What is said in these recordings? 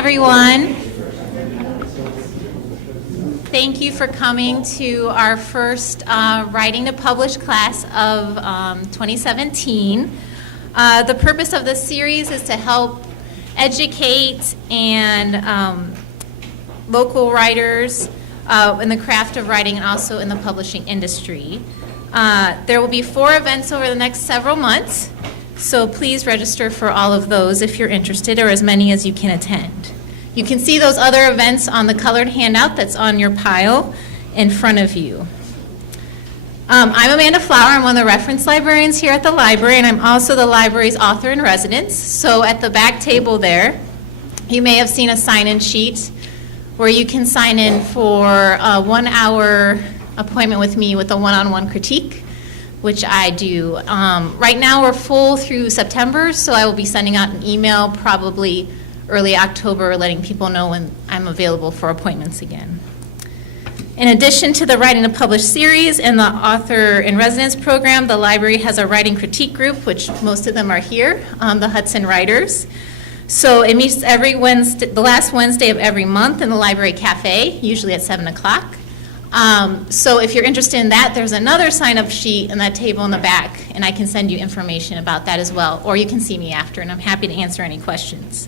Everyone, thank you for coming to our first Writing to Publish class of 2017. The purpose of this series is to help educate and local writers in the craft of writing and also in the publishing industry. There will be 4 events over the next several months. So please register for all of those if you're interested, or as many as you can attend. You can see those other events on the colored handout that's on your pile in front of you. I'm Amanda Flower. I'm one of the reference librarians here at the library, and I'm also the library's author in residence. So at the back table there, you may have seen a sign-in sheet where you can sign in for a 1-hour appointment with me with a one-on-one critique, which I do. Right now we're full through September, so I will be sending out an email probably early October letting people know when I'm available for appointments again. In addition to the Writing to Publish series and the Author in Residence program, the library has a writing critique group, which most of them are here, the Hudson Writers. So it meets every Wednesday, the last Wednesday of every month in the library cafe, usually at 7 o'clock. So if you're interested in that, there's another sign-up sheet on that table in the back, and I can send you information about that as well, or you can see me after, and I'm happy to answer any questions.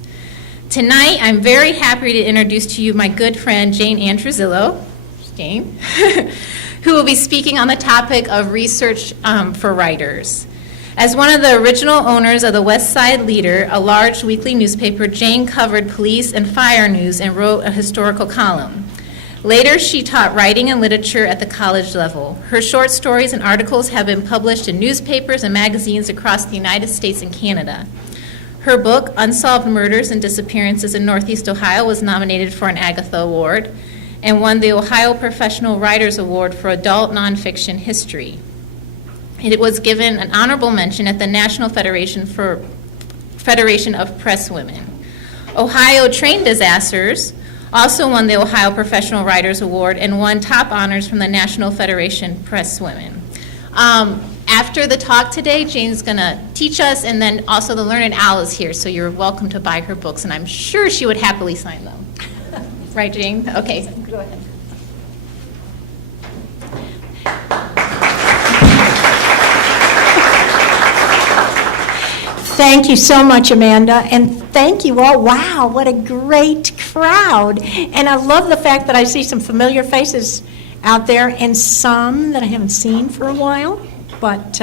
Tonight, I'm very happy to introduce to you my good friend, Jane Andruzillo, Jane, who will be speaking on the topic of research for writers. As one of the original owners of the West Side Leader, a large weekly newspaper, Jane covered police and fire news and wrote a historical column. Later, she taught writing and literature at the college level. Her short stories and articles have been published in newspapers and magazines across the United States and Canada. Her book, Unsolved Murders and Disappearances in Northeast Ohio, was nominated for an Agatha Award and won the Ohio Professional Writers Award for Adult Nonfiction History. It was given an honorable mention at the National Federation of Press Women. Ohio Train Disasters also won the Ohio Professional Writers Award and won top honors from the National Federation Press Women. After the talk today, Jane's going to teach us, and then also the Learned Owl is here, so you're welcome to buy her books, and I'm sure she would happily sign them. Right, Jane? Okay, go ahead. Thank you so much, Amanda, and thank you all. Wow, what a great crowd. And I love the fact that I see some familiar faces out there and some that I haven't seen for a while, but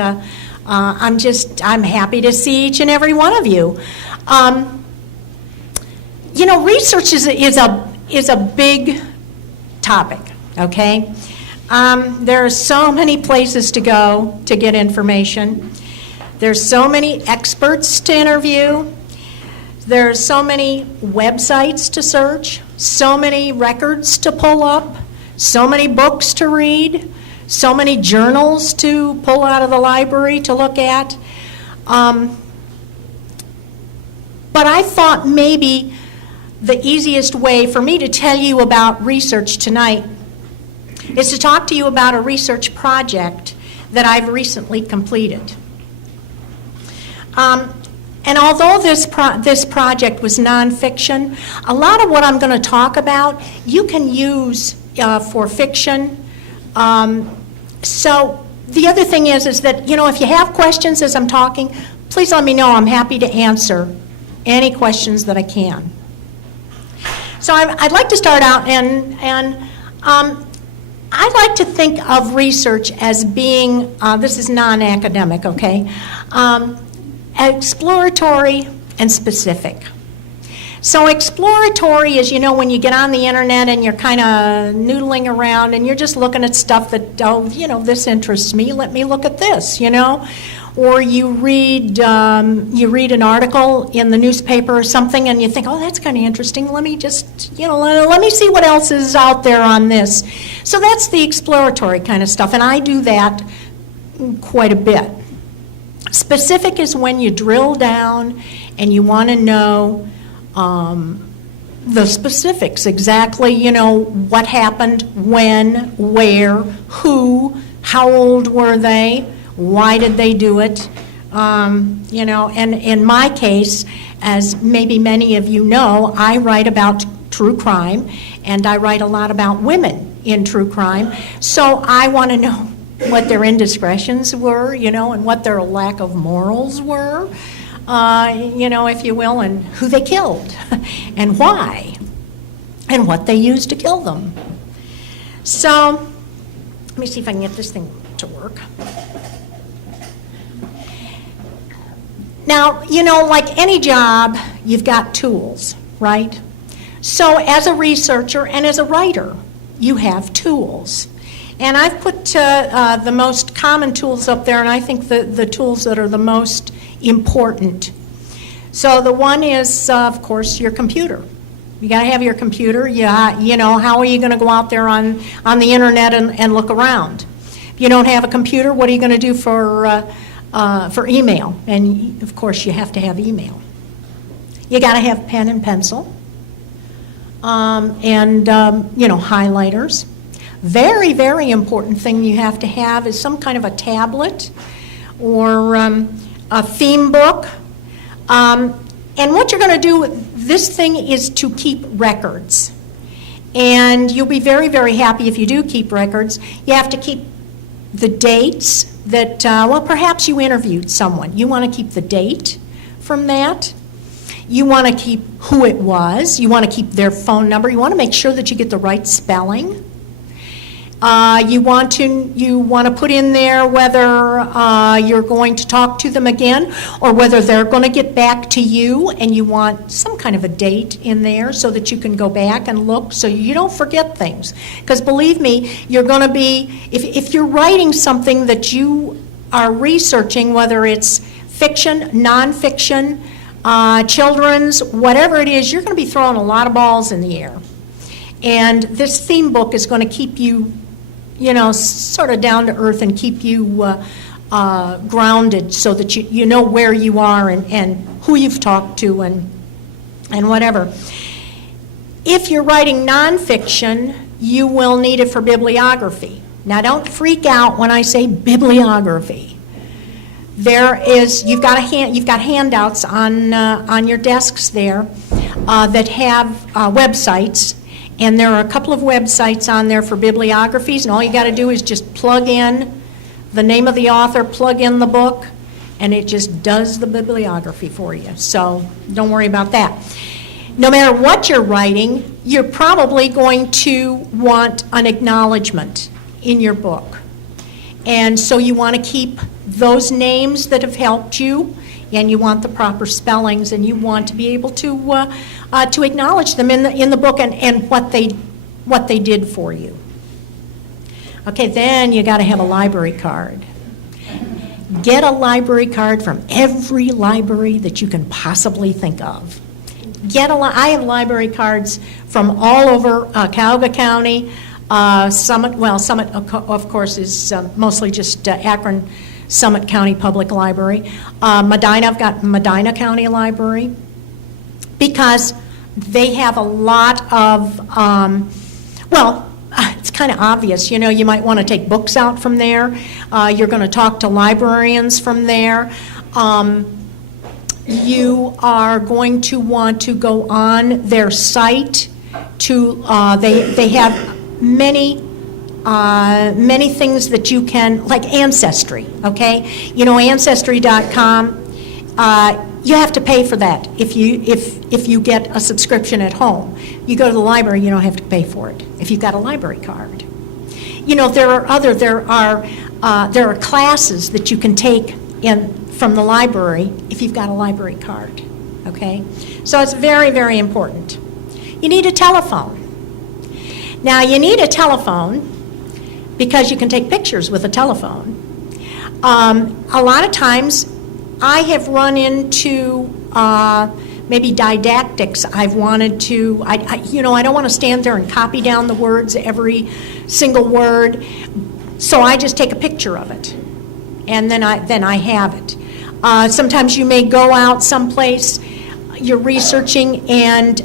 I'm happy to see each and every one of you. Research is a big topic, okay? There are so many places to go to get information. There's so many experts to interview. There's so many websites to search, so many records to pull up, so many books to read, so many journals to pull out of the library to look at. But I thought maybe the easiest way for me to tell you about research tonight is to talk to you about a research project that I've recently completed. And although this project was nonfiction, a lot of what I'm going to talk about you can use for fiction. So the other thing is that, if you have questions as I'm talking, please let me know. I'm happy to answer any questions that I can. So I'd like to start out, and I'd like to think of research as being, this is non-academic, okay, exploratory and specific. So exploratory is, when you get on the internet and you're kind of noodling around and you're just looking at stuff that, this interests me, let me look at this, Or you read an article in the newspaper or something and you think, oh, that's kind of interesting, let me just, let me see what else is out there on this. So that's the exploratory kind of stuff, and I do that quite a bit. Specific is when you drill down and you want to know the specifics, exactly, what happened, when, where, who, how old were they, why did they do it, and in my case, As maybe many of you know, I write about true crime, and I write a lot about women in true crime. So I want to know what their indiscretions were, and what their lack of morals were, if you will, and who they killed, and why, and what they used to kill them. So, let me see if I can get this thing to work. Now, like any job, you've got tools, right? So as a researcher and as a writer, you have tools. And I've put the most common tools up there, and I think the tools that are the most important. So the one is, of course, your computer. You got to have your computer. How are you going to go out there on the internet and look around? If you don't have a computer, what are you going to do for email? And of course, you have to have email. You got to have pen and pencil, and highlighters. Very, very important thing you have to have is some kind of a tablet or a theme book. And what you're going to do with this thing is to keep records. And you'll be very, very happy if you do keep records. You have to keep the dates that, perhaps you interviewed someone. You want to keep the date from that. You want to keep who it was. You want to keep their phone number. You want to make sure that you get the right spelling. You want to put in there whether you're going to talk to them again or whether they're going to get back to you, and you want some kind of a date in there so that you can go back and look so you don't forget things. Because believe me, you're going to be, if you're writing something that you are researching, whether it's fiction, nonfiction, children's, whatever it is, you're going to be throwing a lot of balls in the air. And this theme book is going to keep you, sort of down to earth and keep you grounded so that you know where you are and who you've talked to and whatever. If you're writing nonfiction, you will need it for bibliography. Now, don't freak out when I say bibliography. You've got handouts on your desks there that have websites. And there are a couple of websites on there for bibliographies, and all you got to do is just plug in the name of the author, plug in the book, and it just does the bibliography for you. So don't worry about that. No matter what you're writing, you're probably going to want an acknowledgement in your book. And so you want to keep those names that have helped you, and you want the proper spellings, and you want to be able to acknowledge them in the book and what they did for you. Okay, then you got to have a library card. Get a library card from every library that you can possibly think of. I have library cards from all over Cayuga County. Summit, of course, is mostly just Akron Summit County Public Library. Medina, I've got Medina County Library, because they have a lot of, it's kind of obvious, you might want to take books out from there. You're going to talk to librarians from there. You are going to want to go on their site to, they have many things that you can, like Ancestry, okay? Ancestry.com, you have to pay for that if you get a subscription at home. You go to the library, you don't have to pay for it if you've got a library card. There are classes that you can take from the library if you've got a library card, okay? So it's very, very important. You need a telephone. Now, you need a telephone because you can take pictures with a telephone. A lot of times, I have run into maybe didactics. I've wanted to, I don't want to stand there and copy down the words, every single word, so I just take a picture of it, and then I have it. Sometimes you may go out someplace, you're researching, and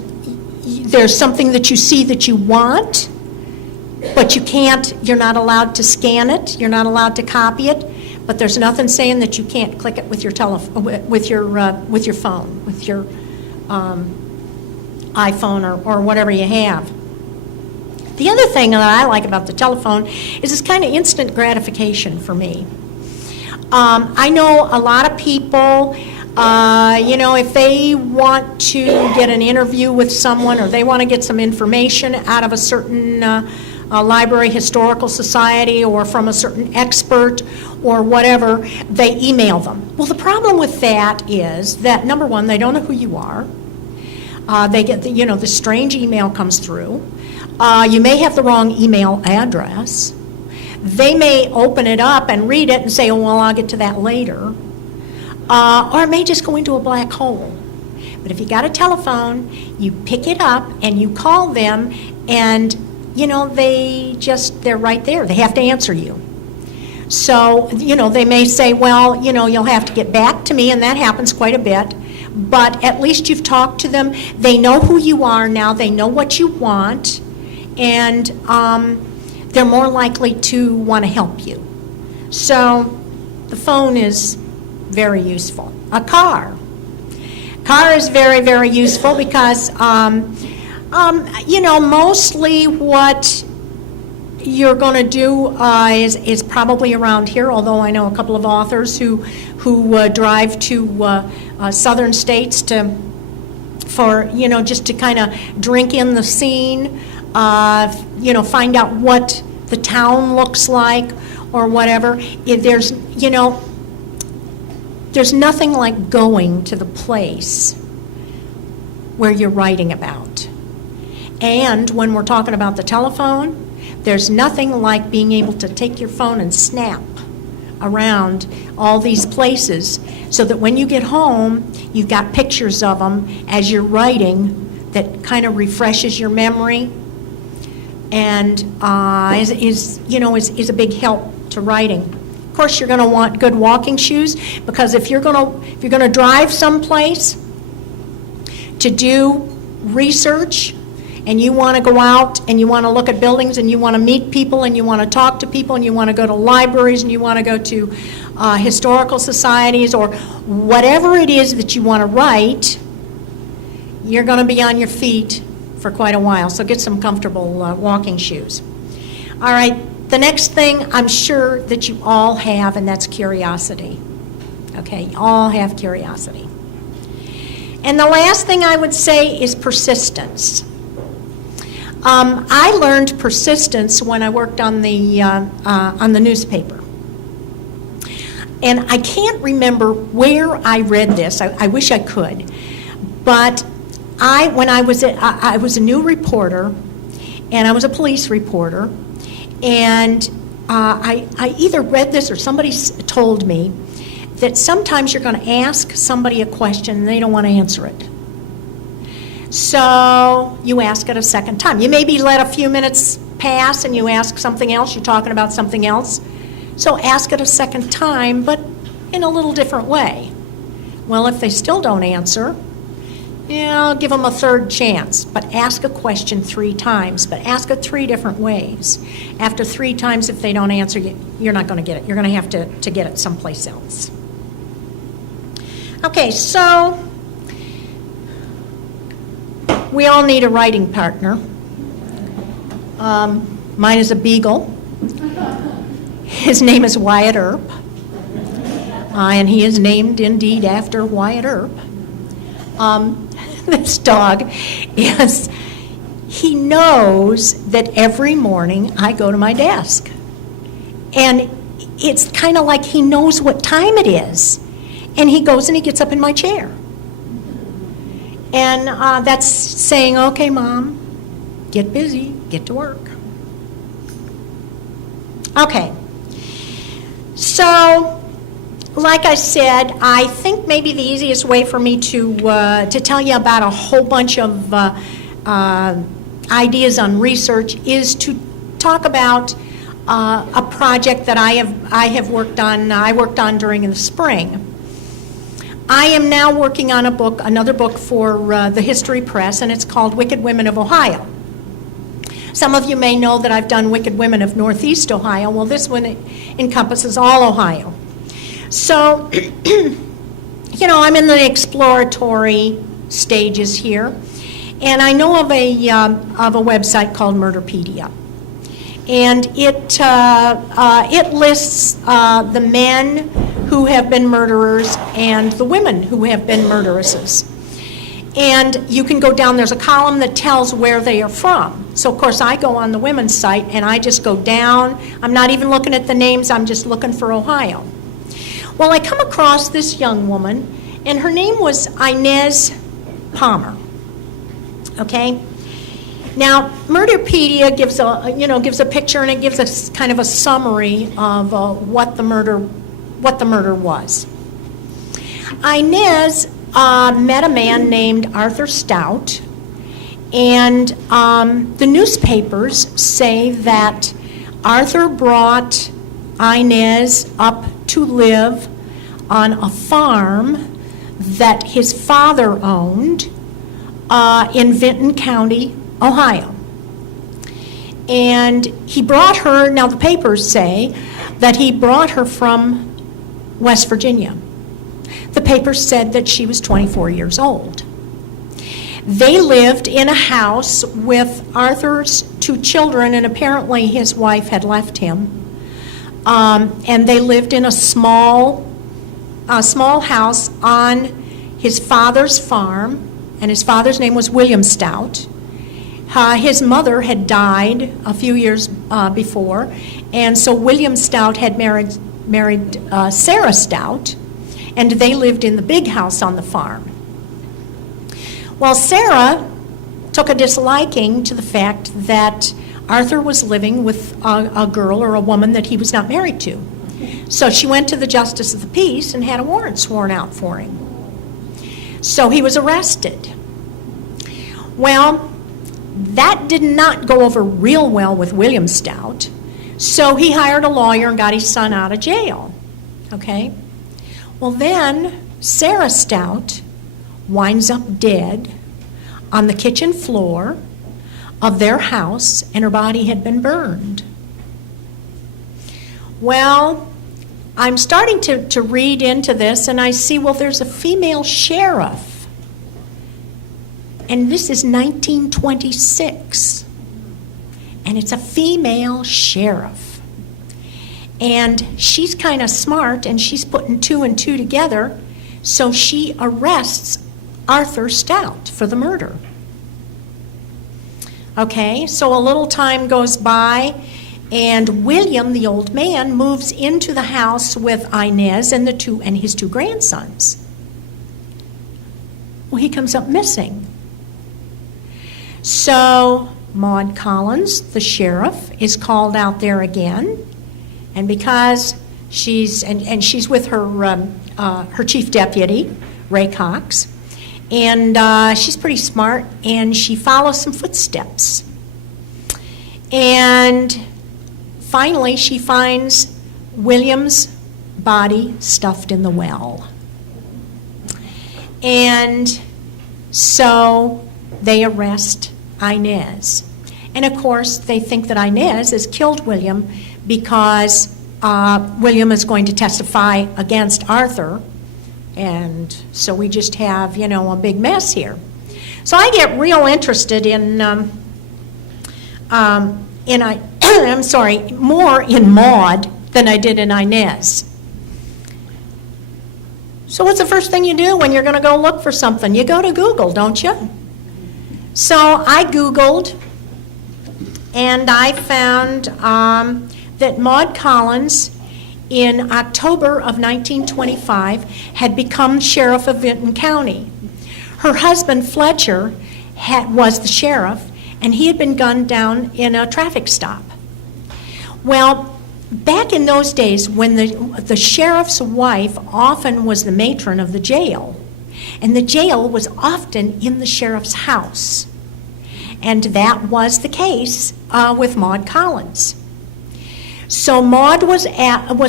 there's something that you see that you want, but you're not allowed to scan it, you're not allowed to copy it, but there's nothing saying that you can't click it with your phone, with your iPhone or whatever you have. The other thing that I like about the telephone is it's kind of instant gratification for me. I know a lot of people, if they want to get an interview with someone or they want to get some information out of a certain library, historical society, or from a certain expert or whatever, they email them. Well, the problem with that is that, number one, they don't know who you are. They get the strange email comes through. You may have the wrong email address. They may open it up and read it and say, oh, well, I'll get to that later. Or it may just go into a black hole. But if you got a telephone, you pick it up and you call them, and, they're right there. They have to answer you. So, they may say, well, you'll have to get back to me, and that happens quite a bit. But at least you've talked to them. They know who you are now. They know what you want. And they're more likely to want to help you. So the phone is very useful. A car. Car is very, very useful because, mostly what you're going to do is probably around here, although I know a couple of authors who drive to southern states just to kind of drink in the scene, find out what the town looks like or whatever. There's nothing like going to the place where you're writing about. And when we're talking about the telephone, there's nothing like being able to take your phone and snap around all these places so that when you get home, you've got pictures of them as you're writing that kind of refreshes your memory and is a big help to writing. Of course, you're going to want good walking shoes because if you're going to drive someplace to do research and you want to go out and you want to look at buildings and you want to meet people and you want to talk to people and you want to go to libraries and you want to go to historical societies or whatever it is that you want to write, you're going to be on your feet for quite a while. So get some comfortable walking shoes. All right, the next thing I'm sure that you all have, and that's curiosity. Okay, you all have curiosity. And the last thing I would say is persistence. I learned persistence when I worked on the newspaper. And I can't remember where I read this. I wish I could. But when I was a new reporter, and I was a police reporter, and I either read this or somebody told me that sometimes you're going to ask somebody a question and they don't want to answer it. So you ask it a second time. You maybe let a few minutes pass and you ask something else. You're talking about something else. So ask it a second time, but in a little different way. Well, if they still don't answer, I'll give them a third chance. But ask a question 3 times, but ask it 3 different ways. After 3 times, if they don't answer, you're not going to get it. You're going to have to get it someplace else. Okay, so we all need a writing partner. Mine is a beagle. His name is Wyatt Earp. And he is named indeed after Wyatt Earp. This dog he knows that every morning I go to my desk. And it's kind of like he knows what time it is. And he goes and he gets up in my chair. And that's saying, okay, Mom, get busy, get to work. Okay. So, like I said, I think maybe the easiest way for me to tell you about a whole bunch of ideas on research is to talk about a project that I have worked on. I worked on during the spring. I am now working on another book for the History Press, and it's called Wicked Women of Ohio. Some of you may know that I've done Wicked Women of Northeast Ohio. Well, this one encompasses all Ohio. So, I'm in the exploratory stages here. And I know of a website called Murderpedia. And it lists the men who have been murderers and the women who have been murderesses. And you can go down, there's a column that tells where they are from. So of course I go on the women's site and I just go down. I'm not even looking at the names, I'm just looking for Ohio. Well, I come across this young woman, and her name was Inez Palmer. Okay? Now, Murderpedia gives a picture, and it gives us kind of a summary of what the murder was. Inez met a man named Arthur Stout, and the newspapers say that Arthur brought Inez up to live on a farm that his father owned in Vinton County, Ohio. And he brought her, now the papers say that he brought her from West Virginia. The papers said that she was 24 years old. They lived in a house with Arthur's 2 children, and apparently his wife had left him. And they lived in a small house on his father's farm, and his father's name was William Stout. His mother had died a few years before, and so William Stout had married Sarah Stout, and they lived in the big house on the farm. Well, Sarah took a disliking to the fact that Arthur was living with a girl or a woman that he was not married to. So she went to the Justice of the Peace and had a warrant sworn out for him. So he was arrested. Well, that did not go over real well with William Stout, so he hired a lawyer and got his son out of jail. Okay? Well, then Sarah Stout winds up dead on the kitchen floor of their house, and her body had been burned. Well, I'm starting to read into this, and I see, well, there's a female sheriff. And this is 1926. And it's a female sheriff. And she's kind of smart, and she's putting 2 and 2 together, so she arrests Arthur Stout for the murder. Okay, so a little time goes by, and William, the old man, moves into the house with Inez and his 2 grandsons. Well, he comes up missing. So Maude Collins, the sheriff, is called out there again, and because she's with her chief deputy, Ray Cox. And she's pretty smart, and she follows some footsteps. And finally, she finds William's body stuffed in the well. And so they arrest Inez. And of course, they think that Inez has killed William because William is going to testify against Arthur. And so we just have, a big mess here. So I get real interested more in Maude than I did in Inez. So what's the first thing you do when you're going to go look for something? You go to Google, don't you? So I Googled, and I found that Maude Collins, in October of 1925, had become sheriff of Vinton County. Her husband, Fletcher, was the sheriff, and he had been gunned down in a traffic stop. Well, back in those days, when the sheriff's wife often was the matron of the jail, and the jail was often in the sheriff's house. And that was the case with Maude Collins. So Maude was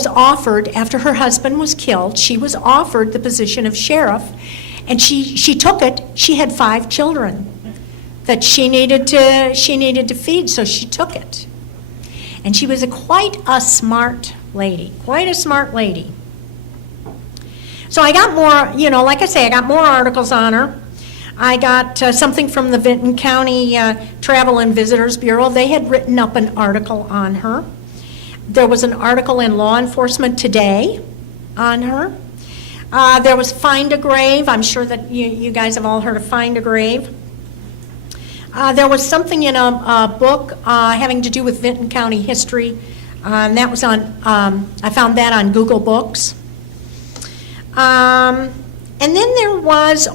offered, after her husband was killed, she was offered the position of sheriff, and she took it. She had 5 children that she needed to feed, so she took it. And she was quite a smart lady. So I got more, like I say, I got more articles on her. I got something from the Vinton County Travel and Visitors Bureau. They had written up an article on her. There was an article in Law Enforcement Today on her. There was Find a Grave. I'm sure that you guys have all heard of Find a Grave. There was something in a book having to do with Vinton County history. And that was on, I found that on Google Books. And then there was,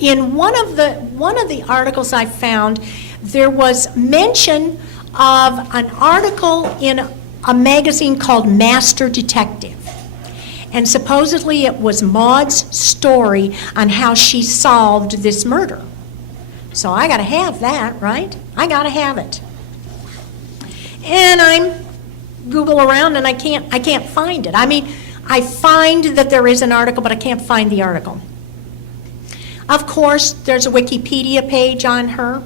in one of the articles I found, there was mention of an article in a magazine called Master Detective. And supposedly it was Maude's story on how she solved this murder. So I got to have that, right? I got to have it. And I'm Google around and I can't find it. I mean, I find that there is an article, but I can't find the article. Of course, there's a Wikipedia page on her.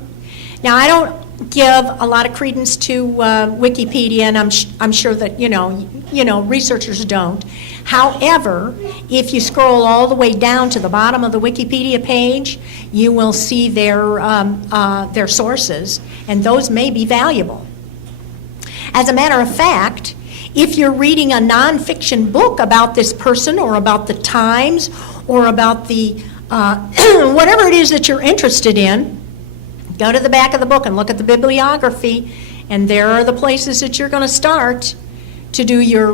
Now, I don't give a lot of credence to Wikipedia, and I'm sure that you know researchers don't. However, if you scroll all the way down to the bottom of the Wikipedia page, you will see their sources, and those may be valuable. As a matter of fact, if you're reading a nonfiction book about this person or about the times or about the whatever it is that you're interested in, go to the back of the book and look at the bibliography, and there are the places that you're going to start to do your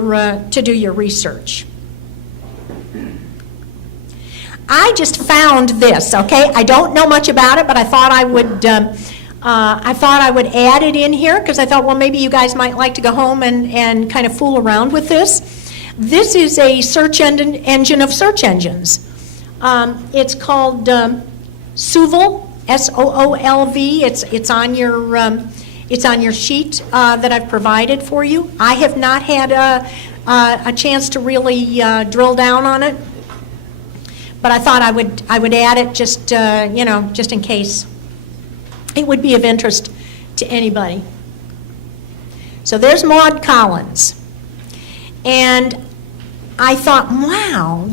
research. I just found this. Okay, I don't know much about it, but I thought I would add it in here because I thought, well, maybe you guys might like to go home and kind of fool around with this. This is a search engine of search engines. It's called Soolv, S-O-O-L-V. It's on your sheet that I've provided for you. I have not had a chance to really drill down on it, but I thought I would add it just just in case it would be of interest to anybody. So there's Maude Collins. And I thought, wow,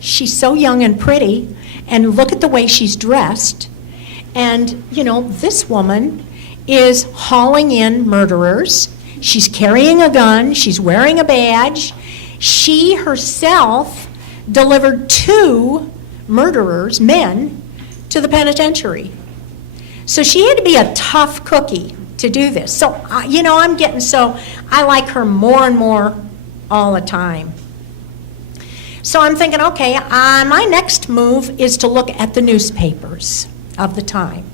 she's so young and pretty, and look at the way she's dressed. And, this woman is hauling in murderers. She's carrying a gun. She's wearing a badge. She herself delivered 2 murderers, men, to the penitentiary. So she had to be a tough cookie to do this. So, I like her more and more all the time. So I'm thinking, okay, my next move is to look at the newspapers of the time.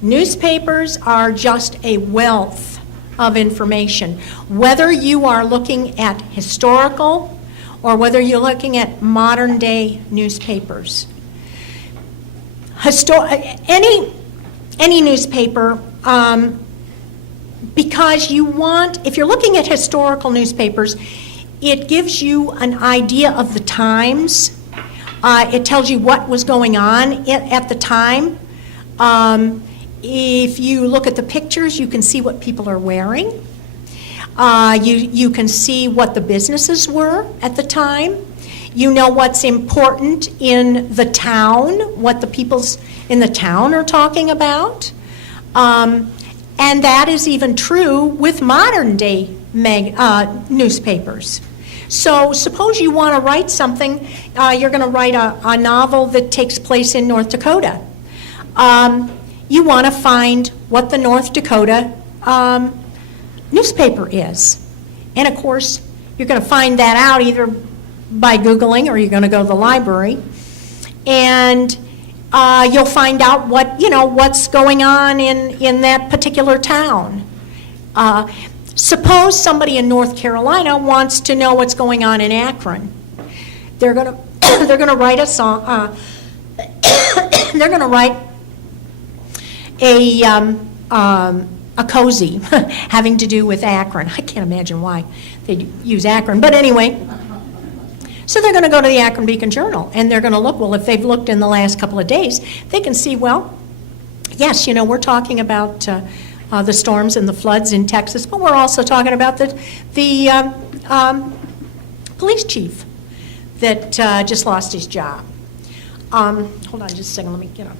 Newspapers are just a wealth of information. Whether you are looking at historical or whether you're looking at modern day newspapers. Any newspaper, because if you're looking at historical newspapers, it gives you an idea of the times. It tells you what was going on at the time. If you look at the pictures, you can see what people are wearing. You can see what the businesses were at the time. You know what's important in the town, what the people in the town are talking about. And that is even true with modern day newspapers. So suppose you want to write something, you're going to write a novel that takes place in North Dakota. You want to find what the North Dakota newspaper is. And of course, you're going to find that out either by Googling or you're going to go to the library. And you'll find out what's going on in that particular town. Suppose somebody in North Carolina wants to know what's going on in Akron. They're going to write a song. They're going to write a cozy having to do with Akron. I can't imagine why they use Akron, but anyway. So they're going to go to the Akron Beacon Journal, and they're going to look. Well, if they've looked in the last couple of days, they can see. Well, yes, we're talking about the storms and the floods in Texas, but we're also talking about the police chief that just lost his job. Hold on just a second, let me get up.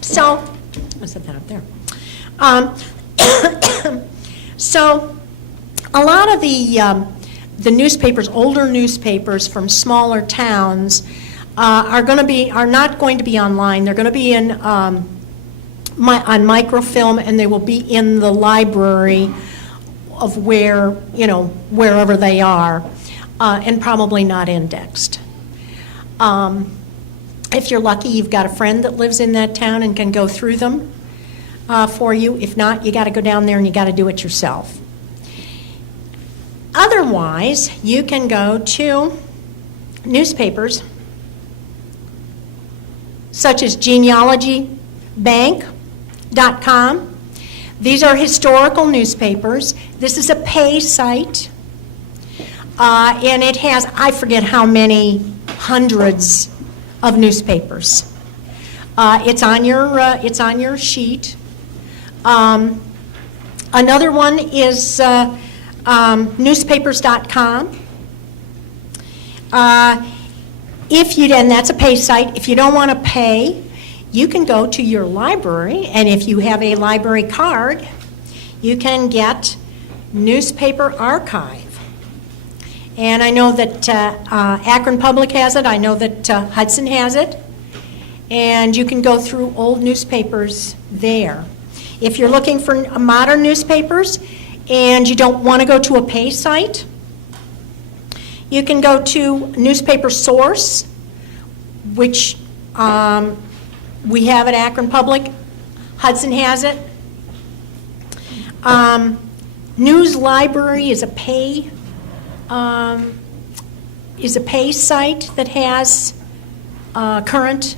So, I set that up there. So, a lot of the newspapers, older newspapers from smaller towns, are not going to be online. They're going to be on microfilm, and they will be in the library of wherever they are, and probably not indexed. If you're lucky, you've got a friend that lives in that town and can go through them for you. If not, you got to go down there and you got to do it yourself. Otherwise, you can go to newspapers such as genealogybank.com. These are historical newspapers. This is a pay site, and it has, I forget how many hundreds of newspapers. It's on your sheet. Another one is newspapers.com. And that's a pay site. If you don't want to pay, you can go to your library, and if you have a library card, you can get Newspaper Archive. And I know that Akron Public has it. I know that Hudson has it. And you can go through old newspapers there. If you're looking for modern newspapers and you don't want to go to a pay site, you can go to Newspaper Source, which we have at Akron Public. Hudson has it. News Library is a pay site that has current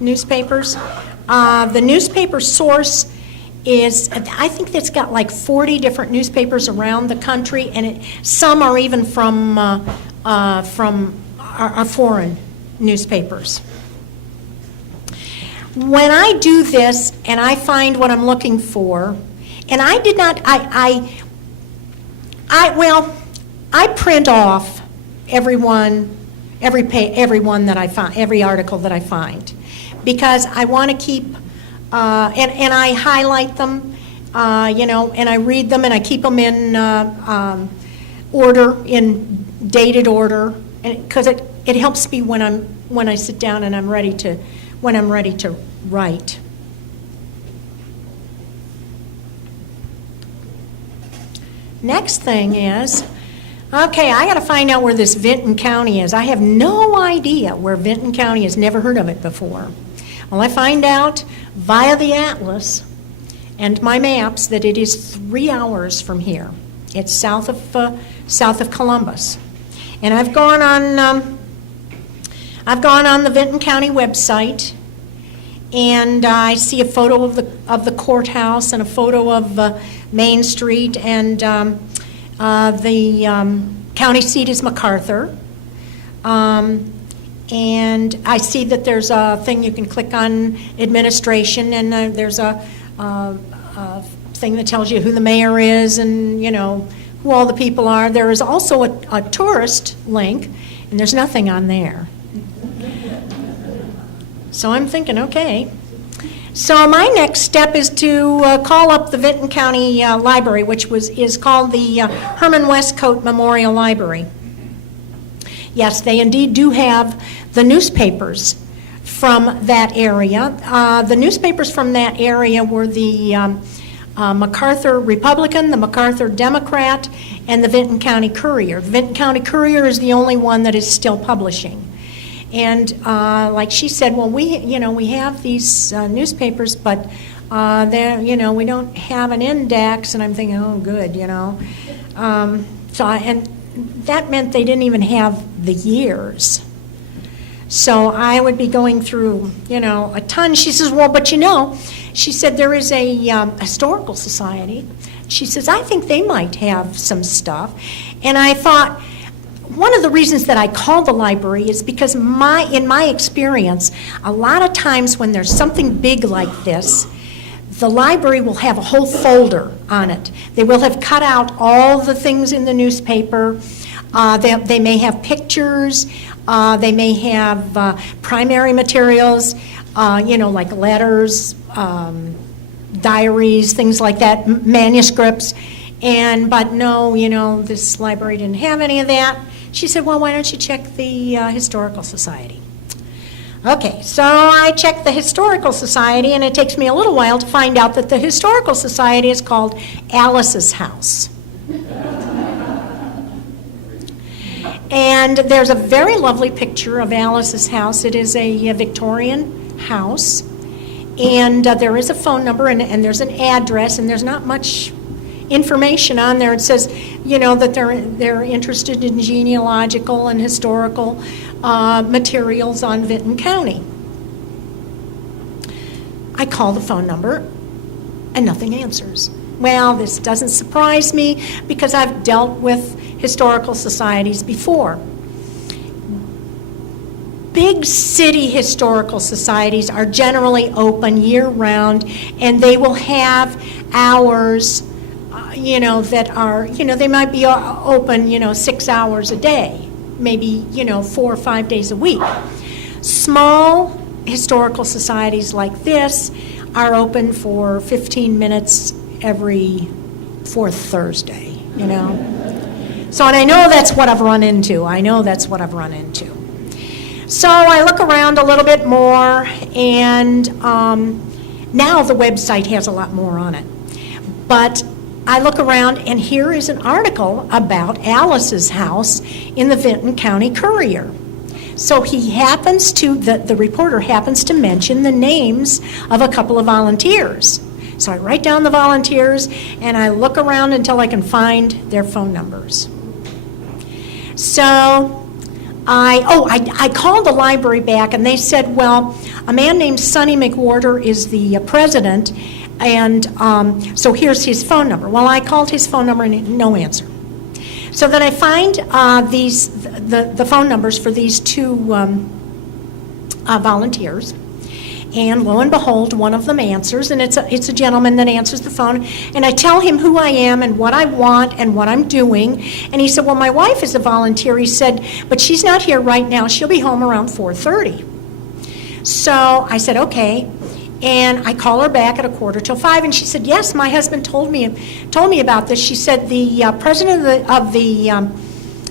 newspapers. The Newspaper Source is, I think that's got like 40 different newspapers around the country, and some are even from our foreign newspapers. When I do this and I find what I'm looking for, and I did not, I print off every article that I find, because I want to keep, and I highlight them, and I read them, and I keep them in order, in dated order, because it helps me when I sit down and I'm ready to write. Next thing is, okay, I got to find out where this Vinton County is. I have no idea where Vinton County is, never heard of it before. Well, I find out via the atlas and my maps that it is 3 hours from here. It's south of Columbus. And I've gone on the Vinton County website, and I see a photo of the courthouse and a photo of Main Street, and the county seat is MacArthur. And I see that there's a thing you can click on, administration, and there's a thing that tells you who the mayor is and, who all the people are. There is also a tourist link, and there's nothing on there. So I'm thinking, okay. So my next step is to call up the Vinton County Library, which is called the Herman Westcoat Memorial Library. Yes, they indeed do have the newspapers from that area. The newspapers from that area were the MacArthur Republican, the MacArthur Democrat, and the Vinton County Courier. The Vinton County Courier is the only one that is still publishing. And like she said, well, we have these newspapers, but we don't have an index. And I'm thinking, oh, good, and that meant they didn't even have the years. So I would be going through, a ton. She says, well, but she said there is a historical society. She says, I think they might have some stuff. And I thought, one of the reasons that I called the library is because in my experience, a lot of times when there's something big like this, the library will have a whole folder on it. They will have cut out all the things in the newspaper. They may have pictures. They may have primary materials, like letters, diaries, things like that, manuscripts. But no, this library didn't have any of that. She said, well, why don't you check the Historical Society? Okay, so I checked the Historical Society, and it takes me a little while to find out that the Historical Society is called Alice's House. And there's a very lovely picture of Alice's house. It is a Victorian house, and there is a phone number, and there's an address, and there's not much information on there. It says, that they're interested in genealogical and historical materials on Vinton County. I call the phone number, and nothing answers. Well, this doesn't surprise me because I've dealt with historical societies before. Big city historical societies are generally open year-round, and they will have hours, that are, they might be open, 6 hours a day, maybe, 4 or 5 days a week. Small historical societies like this are open for 15 minutes every fourth Thursday, So, and I know that's what I've run into. So I look around a little bit more, and now the website has a lot more on it. But I look around, and here is an article about Alice's house in the Vinton County Courier. So the reporter happens to mention the names of a couple of volunteers. So I write down the volunteers, and I look around until I can find their phone numbers. So I called the library back, and they said, well, a man named Sonny McWhorter is the president, and so here's his phone number. Well, I called his phone number, and no answer. So then I find the phone numbers for these two volunteers, and lo and behold, one of them answers, and it's a gentleman that answers the phone, and I tell him who I am and what I want and what I'm doing, and he said, well, my wife is a volunteer. He said, but she's not here right now. She'll be home around 4:30. So I said, okay, and I call her back at 4:45, and she said, yes, my husband told me about this. She said the president of the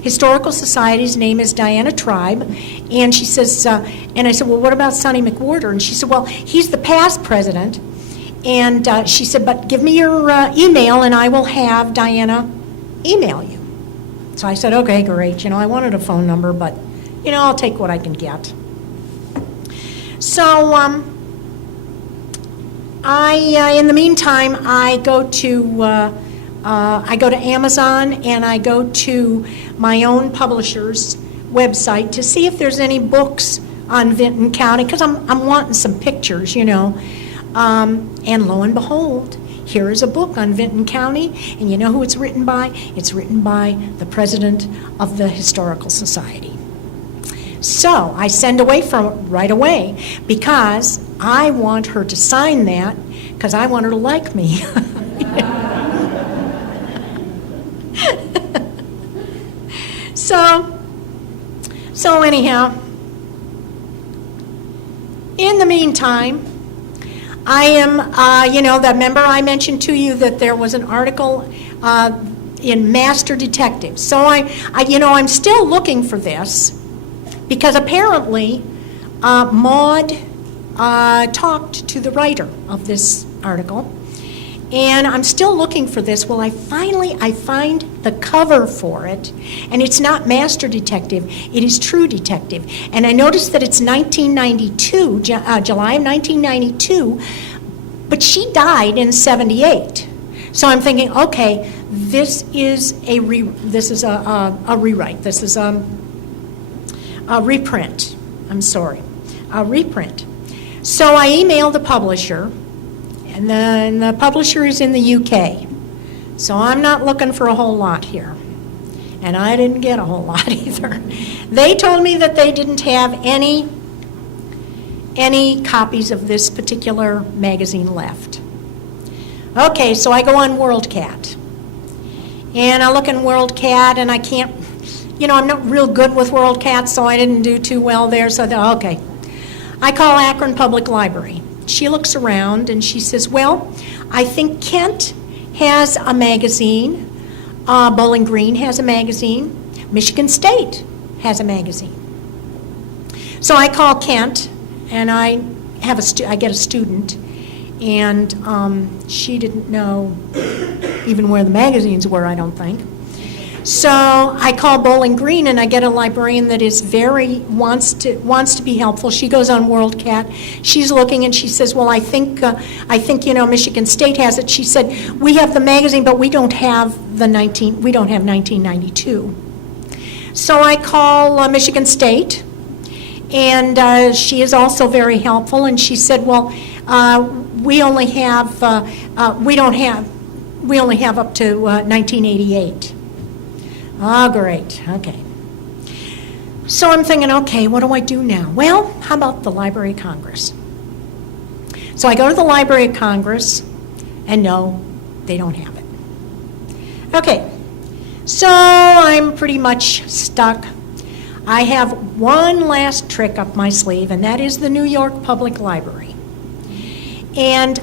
Historical Society's name is Diana Tribe, and she says, and I said, well, what about Sonny McWhorter? And she said, well, he's the past president, and she said, but give me your email, and I will have Diana email you. So I said, okay, great. I wanted a phone number, but, I'll take what I can get. So in the meantime, I go to Amazon, and I go to my own publisher's website to see if there's any books on Vinton County, because I'm wanting some pictures, And lo and behold, here is a book on Vinton County, and you know who it's written by? It's written by the president of the Historical Society. So I send away from it right away, because I want her to sign that, because I want her to like me. So anyhow, in the meantime, I am, that remember I mentioned to you that there was an article in Master Detective. So I'm still looking for this, because apparently Maude talked to the writer of this article, and I'm still looking for this. Well, I find the cover for it, and it's not Master Detective, it is True Detective. And I noticed that it's 1992, July of 1992, but she died in 78. So I'm thinking, okay, this is a rewrite. This is a reprint. A reprint. So I emailed the publisher, and then the publisher is in the UK. So I'm not looking for a whole lot here. And I didn't get a whole lot either. They told me that they didn't have any copies of this particular magazine left. Okay, so I go on WorldCat. And I look in WorldCat, and I can't, I'm not real good with WorldCat, so I didn't do too well there. So I thought, okay. I call Akron Public Library. She looks around, and she says, well, I think Kent has a magazine. Bowling Green has a magazine. Michigan State has a magazine. So I call Kent, and I get a student, and she didn't know even where the magazines were, I don't think. So I call Bowling Green, and I get a librarian that is wants to be helpful. She goes on WorldCat. She's looking, and she says, "Well, I think Michigan State has it." She said, "We have the magazine, but we don't have 1992." So I call Michigan State, and she is also very helpful. And she said, "Well, we only have up to 1988." Oh, great. Okay. So I'm thinking, okay, what do I do now? Well, how about the Library of Congress? So I go to the Library of Congress, and no, they don't have it. Okay. So I'm pretty much stuck. I have one last trick up my sleeve, and that is the New York Public Library. And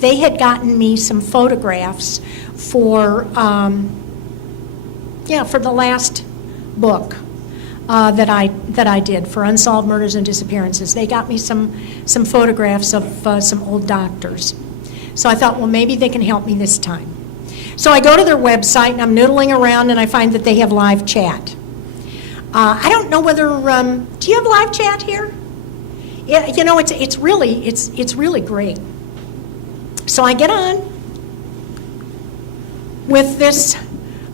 they had gotten me some photographs for the last book that I did for Unsolved Murders and Disappearances. They got me some photographs of some old doctors. So I thought, well, maybe they can help me this time. So I go to their website, and I'm noodling around, and I find that they have live chat. I don't know whether, do you have live chat here? Yeah, it's really great. So I get on with this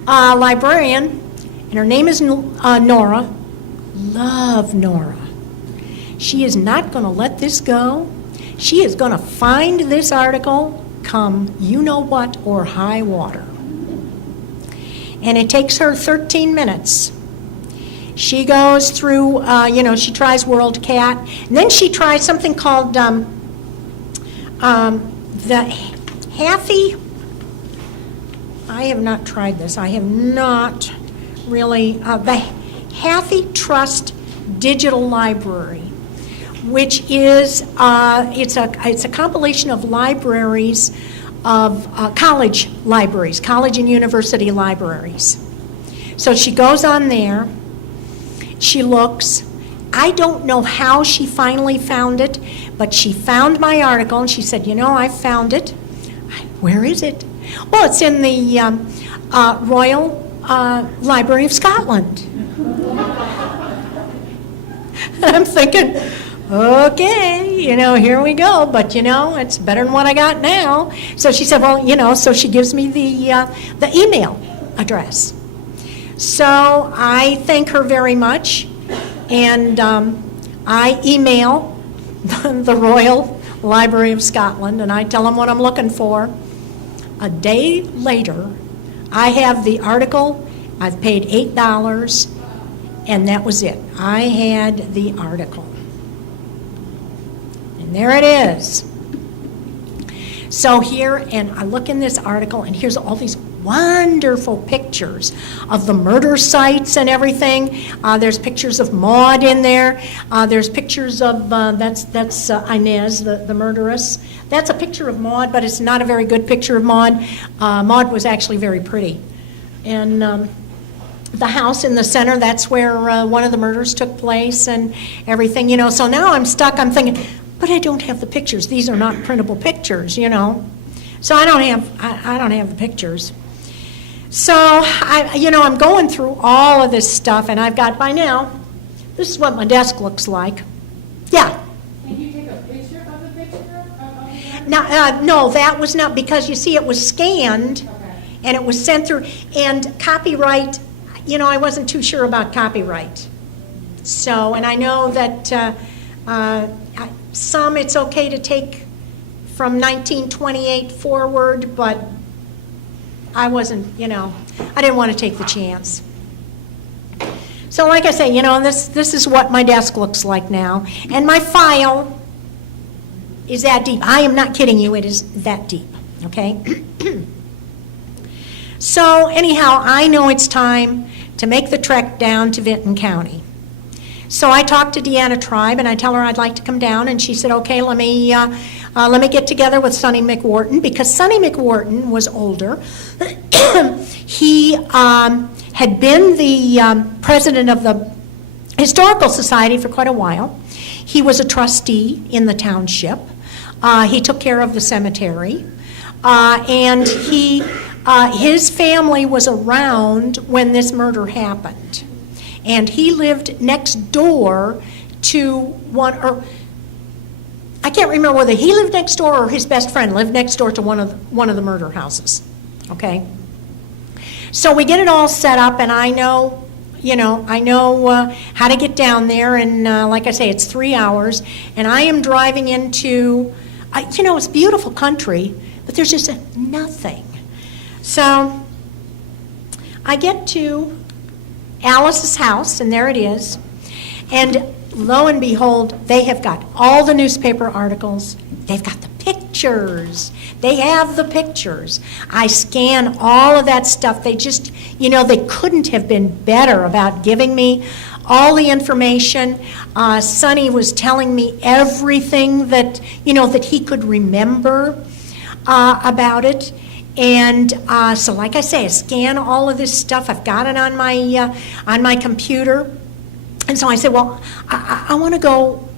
librarian, and her name is Nora. Love Nora. She is not going to let this go. She is going to find this article come you-know-what or high water. And it takes her 13 minutes. She goes through, she tries WorldCat, and then she tries something called the Hathi. I have not tried this. I have not really. The Hathi Trust Digital Library, which is it's a compilation of libraries of college libraries, college and university libraries. So she goes on there. She looks. I don't know how she finally found it, but she found my article, and she said, I found it. Where is it? Well, it's in the Royal Library of Scotland. I'm thinking, okay, here we go, but it's better than what I got now. So she said, well, so she gives me the email address. So I thank her very much, and I email the Royal Library of Scotland, and I tell them what I'm looking for. A day later, I have the article. I've paid $8, and that was it. I had the article. And there it is. So here, and I look in this article, and here's all these wonderful pictures of the murder sites and everything. There's pictures of Maude in there. There's pictures of, that's Inez, the murderess. That's a picture of Maude, but it's not a very good picture of Maude. Maude was actually very pretty. And the house in the center, that's where one of the murders took place and everything, So now I'm stuck. I'm thinking, but I don't have the pictures. These are not printable pictures, So I don't have the pictures. So I'm going through all of this stuff, and I've got by now. This is what my desk looks like. Yeah. Can you take a picture of the picture? No, that was not, because you see, it was scanned, Okay. and it was sent through. And copyright, I wasn't too sure about copyright. So, and I know that some it's okay to take from 1928 forward, but I wasn't, I didn't want to take the chance. So like I say, this is what my desk looks like now. And my file is that deep. I am not kidding you, it is that deep, okay? So anyhow, I know it's time to make the trek down to Vinton County. So I talked to Deanna Tribe, and I tell her I'd like to come down, and she said, okay, let me get together with Sonny McWhorton, because Sonny McWhorton was older. He had been the president of the Historical Society for quite a while. He was a trustee in the township. He took care of the cemetery, and his family was around when this murder happened. And he lived next door to one, or I can't remember whether he lived next door or his best friend lived next door to one of the murder houses, okay? So we get it all set up, and I know how to get down there, and like I say, it's 3 hours, and I am driving into, it's beautiful country, but there's just nothing. So I get to Alice's house, and there it is, and lo and behold, they have got all the newspaper articles, they've got the pictures, they have the pictures. I scan all of that stuff. They just, they couldn't have been better about giving me all the information. Sonny was telling me everything that, that he could remember about it. And so like I say, I scan all of this stuff. I've got it on my computer. And so I said, well, I want to go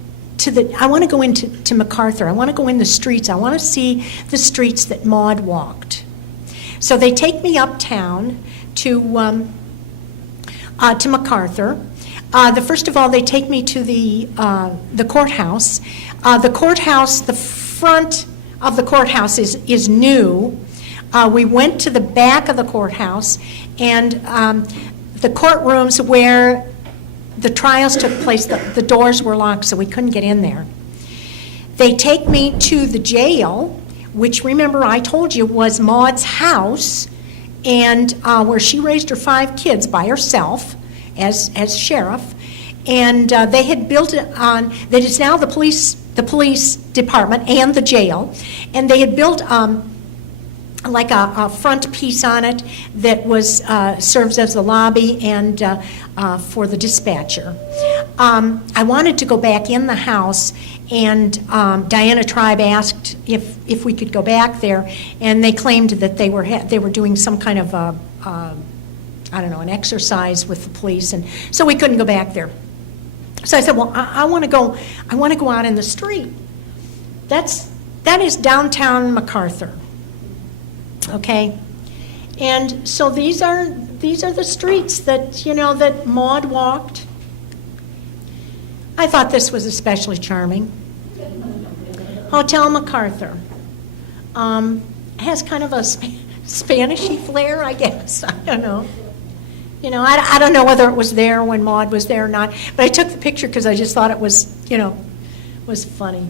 into MacArthur. I want to go in the streets. I want to see the streets that Maude walked. So they take me uptown to MacArthur. First of all, they take me to the courthouse. The front of the courthouse is new. We went to the back of the courthouse, and the courtrooms where the trials took place, the doors were locked, so we couldn't get in there. They take me to the jail, which, remember, I told you was Maude's house, and where she raised her 5 kids by herself as sheriff. And they had built it on, that is now the police department and the jail, and they had built like a front piece on it that was serves as the lobby and for the dispatcher. I wanted to go back in the house, and Diana Tribe asked if we could go back there, and they claimed that they were doing some kind of an exercise with the police, and so we couldn't go back there. So I said, well, I want to go out in the street. That is downtown MacArthur. Okay, and so these are the streets that that Maude walked. I thought this was especially charming. Hotel MacArthur has kind of a Spanishy flair, I guess. I don't know. I don't know whether it was there when Maude was there or not, but I took the picture because I just thought it was was funny.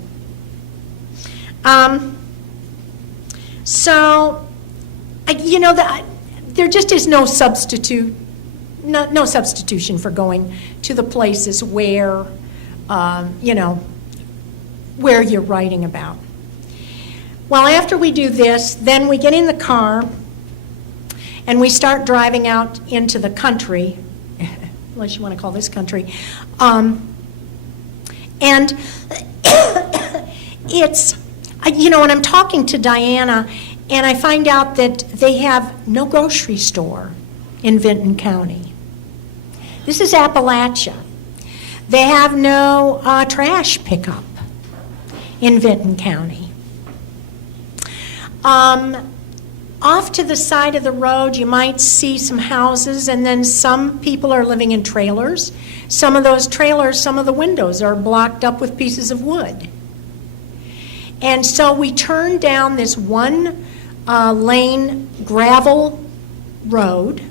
So. There just is no substitution for going to the places where, where you're writing about. Well, after we do this, then we get in the car and we start driving out into the country, unless you want to call this country, and it's, when I'm talking to Diana, and I find out that they have no grocery store in Vinton County. This is Appalachia. They have no trash pickup in Vinton County. Off to the side of the road, you might see some houses, and then some people are living in trailers. Some of those trailers, some of the windows are blocked up with pieces of wood. And so we turn down this one lane gravel road,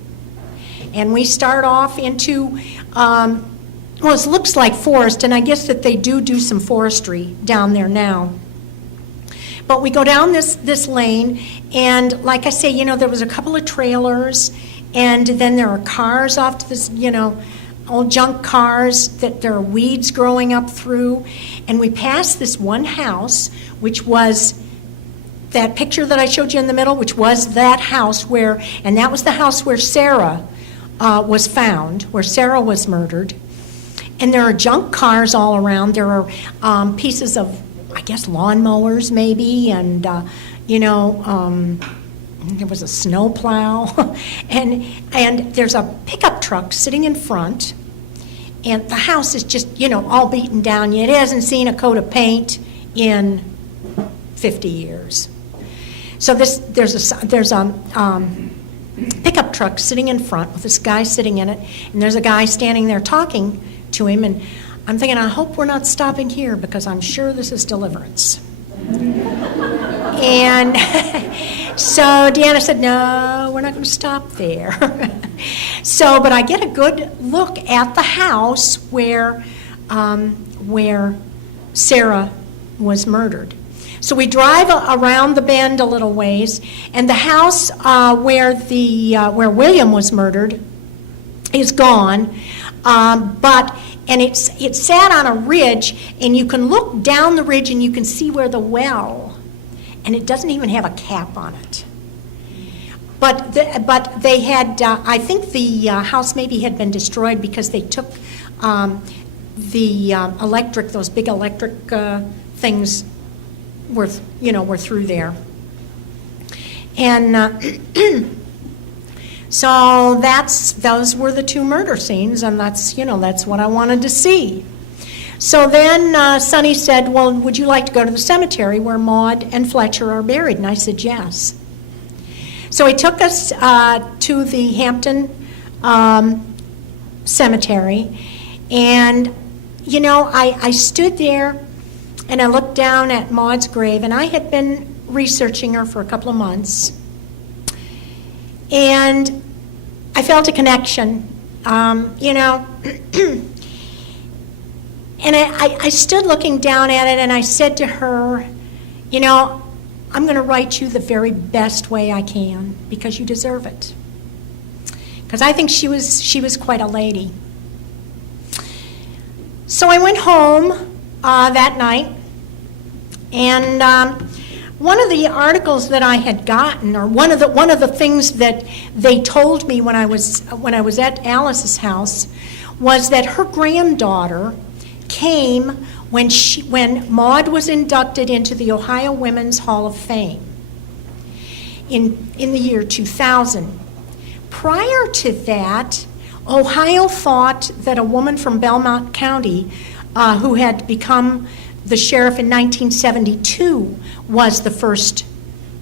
and we start off into, it looks like forest, and I guess that they do some forestry down there now. But we go down this lane, and like I say, there was a couple of trailers, and then there are cars off to this, old junk cars that there are weeds growing up through. And we passed this one house, which was that picture that I showed you in the middle, which was that house where, and that was the house where Sarah was found, where Sarah was murdered. And there are junk cars all around. There are pieces of, I guess, lawnmowers maybe, and, there was a snow plow. and there's a pickup truck sitting in front. And the house is just, all beaten down. It hasn't seen a coat of paint in 50 years. So there's a pickup truck sitting in front with this guy sitting in it, and there's a guy standing there talking to him, and I'm thinking, I hope we're not stopping here because I'm sure this is deliverance. And so Deanna said, no, we're not going to stop there. But I get a good look at the house where Sarah was murdered. So we drive around the bend a little ways, and the house where William was murdered is gone, and it's sat on a ridge, and you can look down the ridge and you can see where the well, and it doesn't even have a cap on it. But they had, I think the house maybe had been destroyed because they took the electric, those big electric things were through there. And so those were the two murder scenes, and that's what I wanted to see. So then Sonny said, well, would you like to go to the cemetery where Maude and Fletcher are buried? And I said, yes. So he took us to the Hampton Cemetery, and, I stood there and I looked down at Maude's grave, and I had been researching her for a couple of months. And I felt a connection, And I stood looking down at it, and I said to her, I'm going to write you the very best way I can because you deserve it. Because I think she was quite a lady. So I went home that night, and one of the articles that I had gotten, or one of the things that they told me when I was at Alice's house, was that her granddaughter came when Maude was inducted into the Ohio Women's Hall of Fame in the year 2000. Prior to that, Ohio thought that a woman from Belmont County who had become the sheriff in 1972 was the first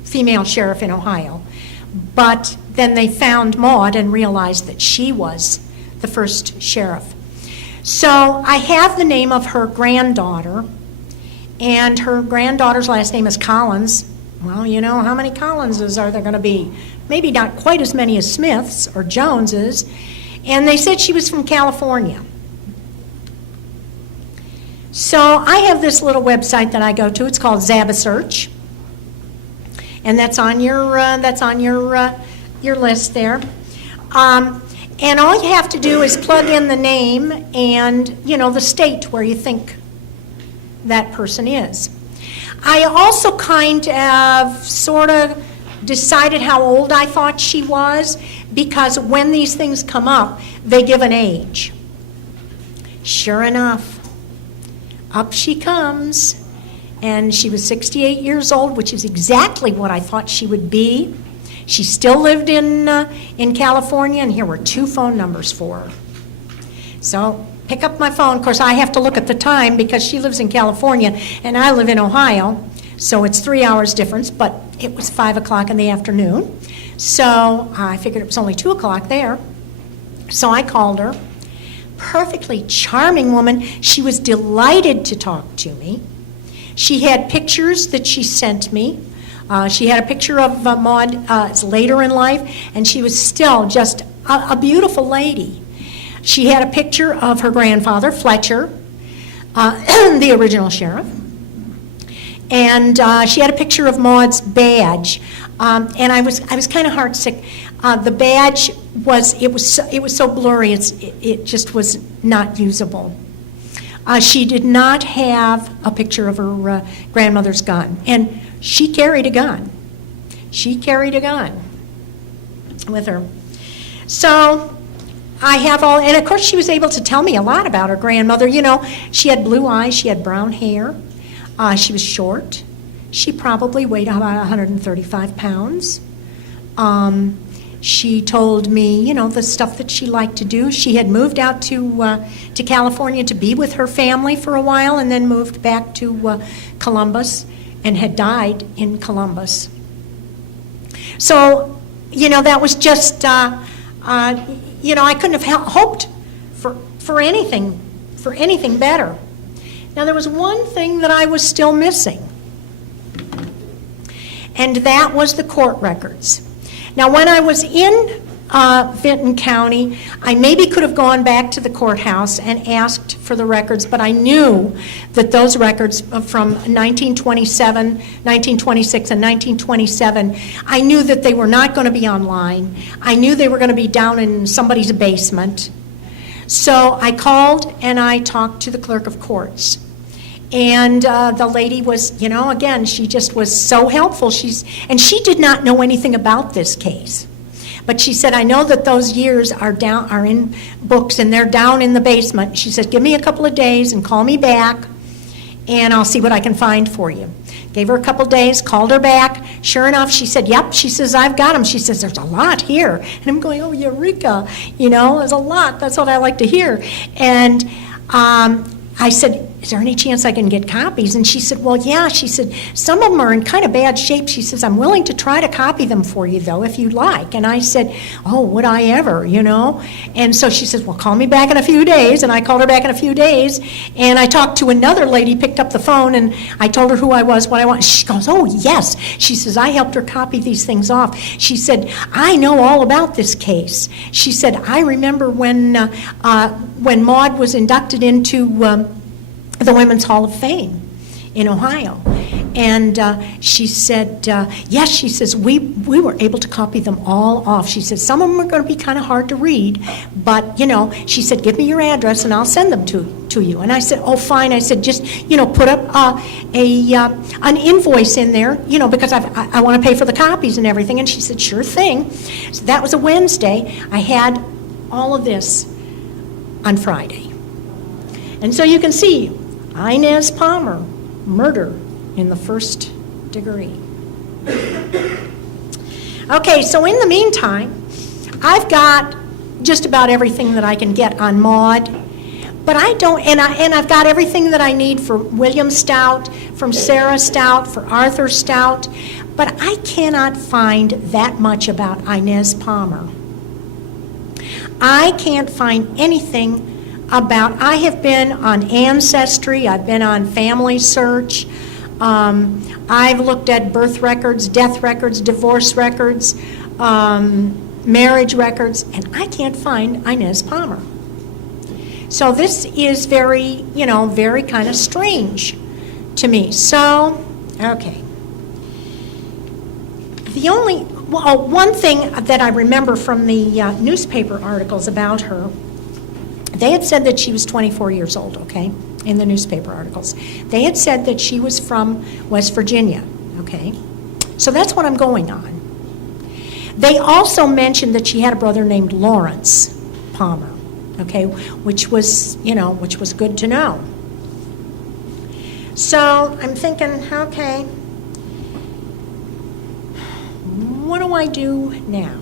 female sheriff in Ohio. But then they found Maude and realized that she was the first sheriff. So I have the name of her granddaughter, and her granddaughter's last name is Collins. Well, how many Collinses are there going to be? Maybe not quite as many as Smiths or Joneses. And they said she was from California. So I have this little website that I go to. It's called Sabbath Search, and that's on your list there. And all you have to do is plug in the name and the state where you think that person is. I also kind of sort of decided how old I thought she was, because when these things come up, they give an age. Sure enough, up she comes, and she was 68 years old, which is exactly what I thought she would be. She still lived in California, and here were 2 phone numbers for her. So pick up my phone. Of course, I have to look at the time because she lives in California, and I live in Ohio, so it's 3 hours difference, but it was 5 o'clock in the afternoon. So I figured it was only 2 o'clock there. So I called her. Perfectly charming woman. She was delighted to talk to me. She had pictures that she sent me. She had a picture of Maude later in life, and she was still just a beautiful lady. She had a picture of her grandfather, Fletcher, the original sheriff. And she had a picture of Maude's badge. And I was kind of heartsick. The badge it was so blurry, it just was not usable. She did not have a picture of her grandmother's gun, and she carried a gun. She carried a gun with her. So I have all, and of course she was able to tell me a lot about her grandmother. You know, she had blue eyes, she had brown hair, she was short. She probably weighed about 135 pounds. She told me, you know, the stuff that she liked to do. She had moved out to California to be with her family for a while, and then moved back to Columbus, and had died in Columbus. So, you know, that was just, you know, I couldn't have hoped for anything better. Now, there was one thing that I was still missing, and that was the court records. Now, when I was in Vinton County, I maybe could have gone back to the courthouse and asked for the records, but I knew that those records from 1927, 1926, and 1927, I knew that they were not going to be online. I knew they were going to be down in somebody's basement. So I called and I talked to the clerk of courts. And the lady was, you know, again, she just was so helpful. And she did not know anything about this case. But she said, I know that those years are in books, and they're down in the basement. She said, give me a couple of days and call me back, and I'll see what I can find for you. Gave her a couple of days, called her back. Sure enough, she said, yep. She says, I've got them. She says, there's a lot here. And I'm going, oh, eureka. You know, there's a lot. That's what I like to hear. And I said, is there any chance I can get copies? And she said, well, yeah. She said, some of them are in kind of bad shape. She says, I'm willing to try to copy them for you, though, if you'd like. And I said, oh, would I ever, you know? And so she says, well, call me back in a few days. And I called her back in a few days. And I talked to another lady, picked up the phone, and I told her who I was, what I want. She goes, oh, yes. She says, I helped her copy these things off. She said, I know all about this case. She said, I remember when Maude was inducted into the Women's Hall of Fame in Ohio. And she said, yes, she says, we were able to copy them all off. She said, some of them are going to be kind of hard to read, but, you know, she said, give me your address and I'll send them to you. And I said, oh, fine. I said, just, you know, put up an invoice in there, you know, because I want to pay for the copies and everything. And she said, sure thing. So that was a Wednesday. I had all of this on Friday. And so you can see, Inez Palmer, murder in the first degree. Okay, so in the meantime, I've got just about everything that I can get on Maude, but I don't, and I've got everything that I need for William Stout, from Sarah Stout, for Arthur Stout, but I cannot find that much about Inez Palmer. I can't find anything about, I have been on Ancestry, I've been on Family Search, I've looked at birth records, death records, divorce records, marriage records, and I can't find Inez Palmer. So this is very, you know, very kind of strange to me. So, okay. The only, one thing that I remember from the newspaper articles about her, they had said that she was 24 years old, okay, in the newspaper articles. They had said that she was from West Virginia, okay? So that's what I'm going on. They also mentioned that she had a brother named Lawrence Palmer, okay, which was, you know, which was good to know. So I'm thinking, okay, what do I do now?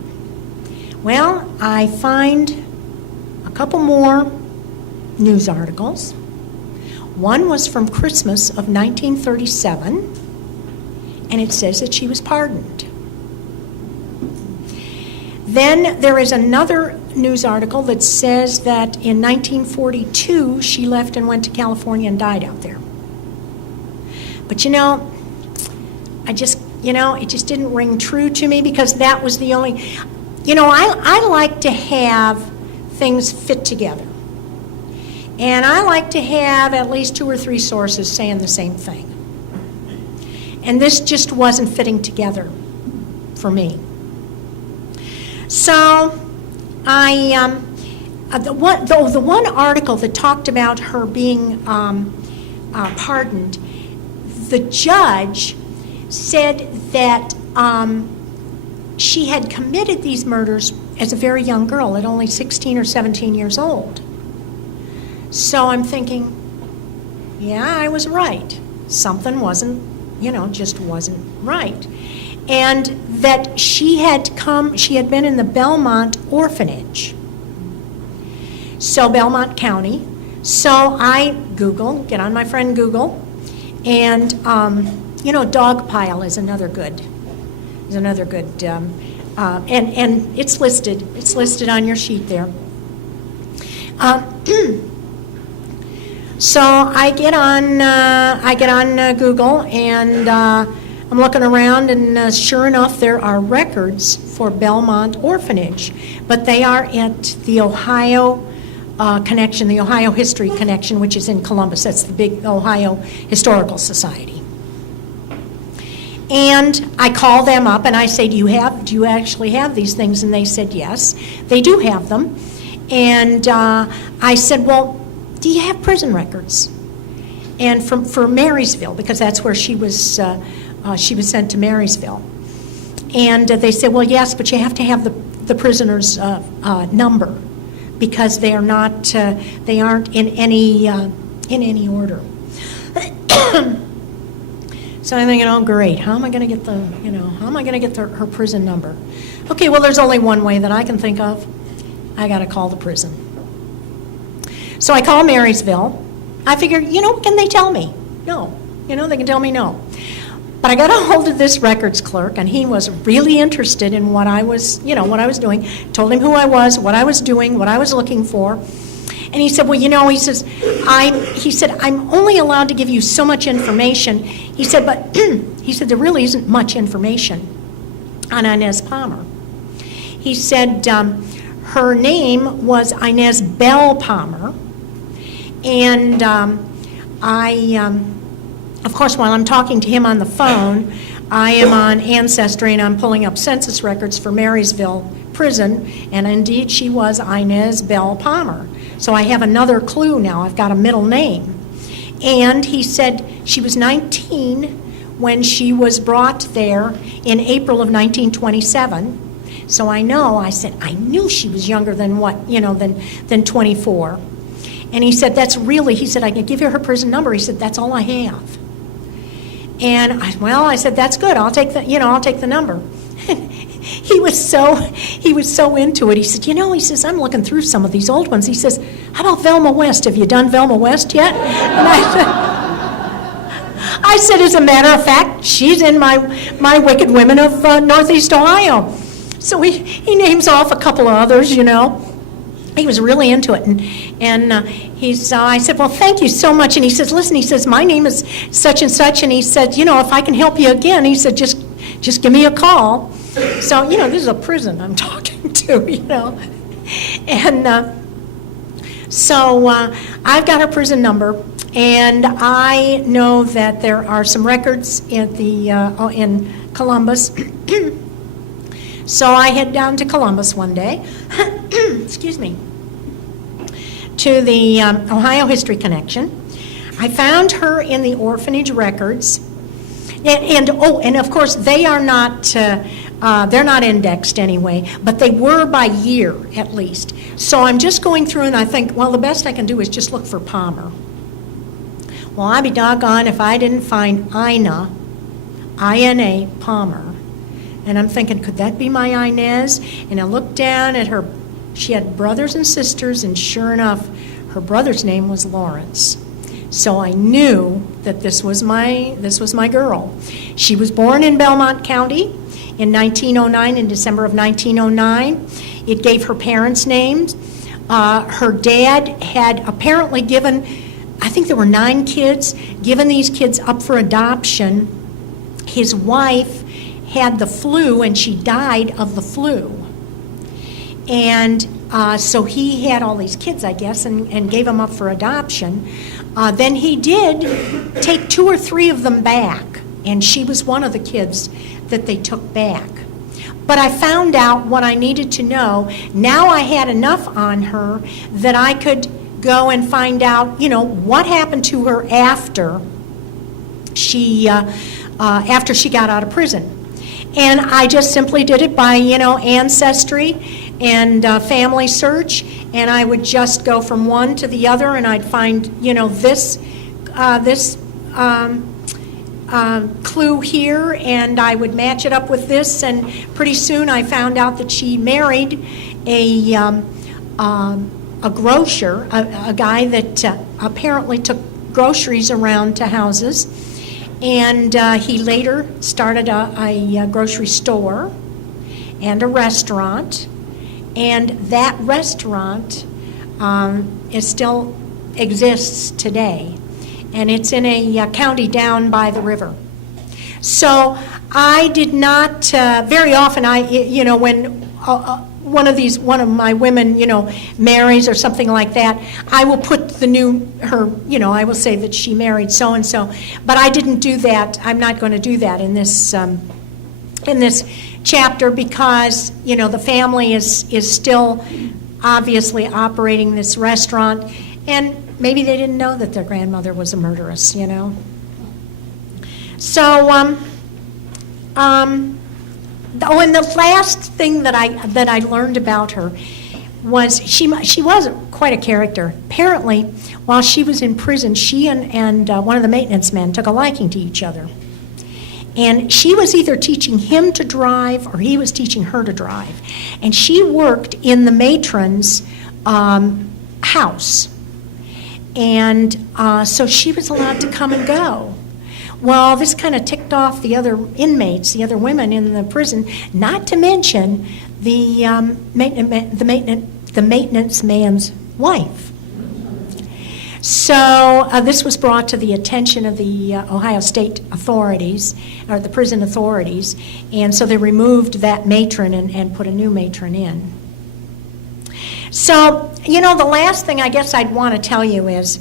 Well, I find a couple more news articles. One was from Christmas of 1937, and it says that she was pardoned. Then there is another news article that says that in 1942 she left and went to California and died out there. But you know, it just didn't ring true to me, because that was the only, you know, I like to have things fit together. And I like to have at least 2 or 3 sources saying the same thing. And this just wasn't fitting together for me. So the one article that talked about her being pardoned, the judge said that she had committed these murders as a very young girl, at only 16 or 17 years old. So I'm thinking, yeah, I was right. Something wasn't, just wasn't right. And that she had been in the Belmont orphanage. So Belmont County. So I get on my friend Google, and dog pile is another good, and it's listed on your sheet there. So I get on Google, and I'm looking around, and sure enough, there are records for Belmont Orphanage, but they are at the Ohio Connection, the Ohio History Connection, which is in Columbus. That's the big Ohio Historical Society. And I call them up and I say, do you actually have these things? And they said, yes, they do have them. And I said, well, do you have prison records? And for Marysville, because that's where she was sent to Marysville. And they said, well, yes, but you have to have the prisoner's number, because they aren't in any order. So I'm thinking, oh great, how am I going to get her prison number? Okay, well there's only one way that I can think of. I got to call the prison. So I call Marysville. I figured, can they tell me? No. They can tell me no. But I got a hold of this records clerk, and he was really interested in what I was doing. Told him who I was, what I was doing, what I was looking for. And he said, well, he said, I'm only allowed to give you so much information. He said, but he said, there really isn't much information on Inez Palmer. He said, her name was Inez Belle Palmer. And of course, while I'm talking to him on the phone, I am on Ancestry, and I'm pulling up census records for Marysville Prison, and indeed she was Inez Belle Palmer. So I have another clue now. I've got a middle name. And he said she was 19 when she was brought there in April of 1927. So I knew she was younger than than 24. And he said, I can give you her prison number. He said, that's all I have. And I said, that's good. I'll take the number. He was so into it. He said, he says, I'm looking through some of these old ones. He says, how about Velma West? Have you done Velma West yet? And I said, as a matter of fact, she's in my Wicked Women of Northeast Ohio. So he names off a couple of others, He was really into it, and I said, well, thank you so much. And he says, listen, my name is such and such, and he said, if I can help you again, he said, just give me a call. So, this is a prison I'm talking to, And so I've got her prison number, and I know that there are some records at in Columbus. So I head down to Columbus one day, excuse me, to the Ohio History Connection. I found her in the orphanage records, and of course they are not, they're not indexed anyway, but they were by year at least. So I'm just going through and I think, well, the best I can do is just look for Palmer. Well, I'd be doggone if I didn't find Ina, I-N-A, Palmer. And I'm thinking, could that be my Inez? And I looked down at her. She had brothers and sisters, and sure enough, her brother's name was Lawrence. So I knew that this was my girl. She was born in Belmont County in 1909, in December of 1909. It gave her parents' names. Her dad had apparently given, I think there were 9 kids, given these kids up for adoption. His wife had the flu, and she died of the flu. And so he had all these kids, I guess, and gave them up for adoption. Then he did take 2 or 3 of them back, and she was one of the kids that they took back. but I found out what I needed to know. Now I had enough on her that I could go and find out, what happened to her after she got out of prison. And I just simply did it by, ancestry and family search, and I would just go from one to the other, and I'd find, this clue here, and I would match it up with this, and pretty soon I found out that she married a grocer, a guy that apparently took groceries around to houses. And he later started a grocery store and a restaurant. And that restaurant still exists today. And it's in a county down by the river. So I did not, very often, when one of my women, marries or something like that, I will put I will say that she married so-and-so, but I didn't do that. I'm not going to do that in this chapter because, the family is still obviously operating this restaurant, and maybe they didn't know that their grandmother was a murderess, So, and the last thing that I learned about her was she was quite a character. Apparently, while she was in prison, she and one of the maintenance men took a liking to each other. And she was either teaching him to drive or he was teaching her to drive. And she worked in the matron's house. And so she was allowed to come and go. Well, this kind of ticked off the other inmates, the other women in the prison, not to mention the maintenance man's wife. So this was brought to the attention of the Ohio State authorities, or the prison authorities, and so they removed that matron and put a new matron in. So, the last thing I guess I'd want to tell you is,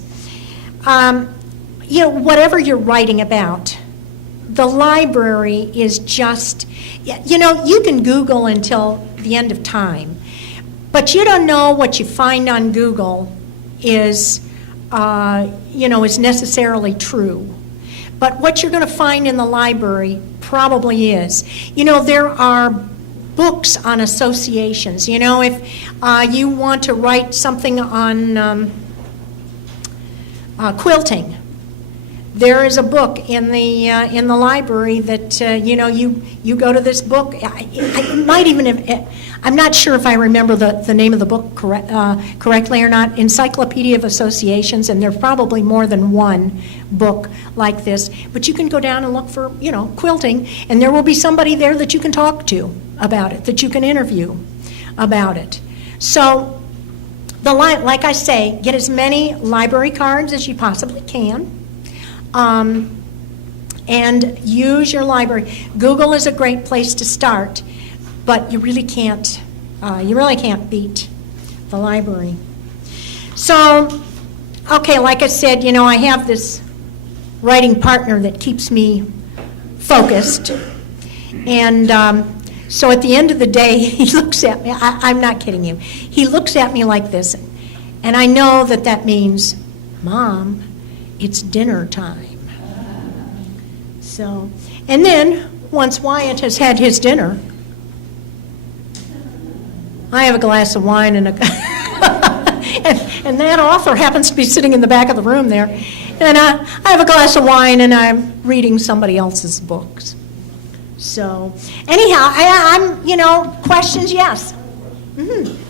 whatever you're writing about, the library is just, you can Google until the end of time, but you don't know what you find on Google is necessarily true. But what you're going to find in the library probably is. There are books on associations. If you want to write something on quilting, there is a book in the library that you go to this book. I might even have, I'm not sure if I remember the name of the book correctly or not. Encyclopedia of Associations, and there's probably more than one book like this. But you can go down and look for quilting, and there will be somebody there that you can talk to about it, that you can interview about it. So like I say, get as many library cards as you possibly can. And use your library. Google is a great place to start, but you really can't beat the library. So, okay, like I said, I have this writing partner that keeps me focused, and so at the end of the day, he looks at me, I'm not kidding you, he looks at me like this, and I know that means, Mom, it's dinner time. So, and then, once Wyatt has had his dinner, I have a glass of wine and and that author happens to be sitting in the back of the room there, and I have a glass of wine and I'm reading somebody else's books. So, anyhow, I'm questions, yes. Mm-hmm.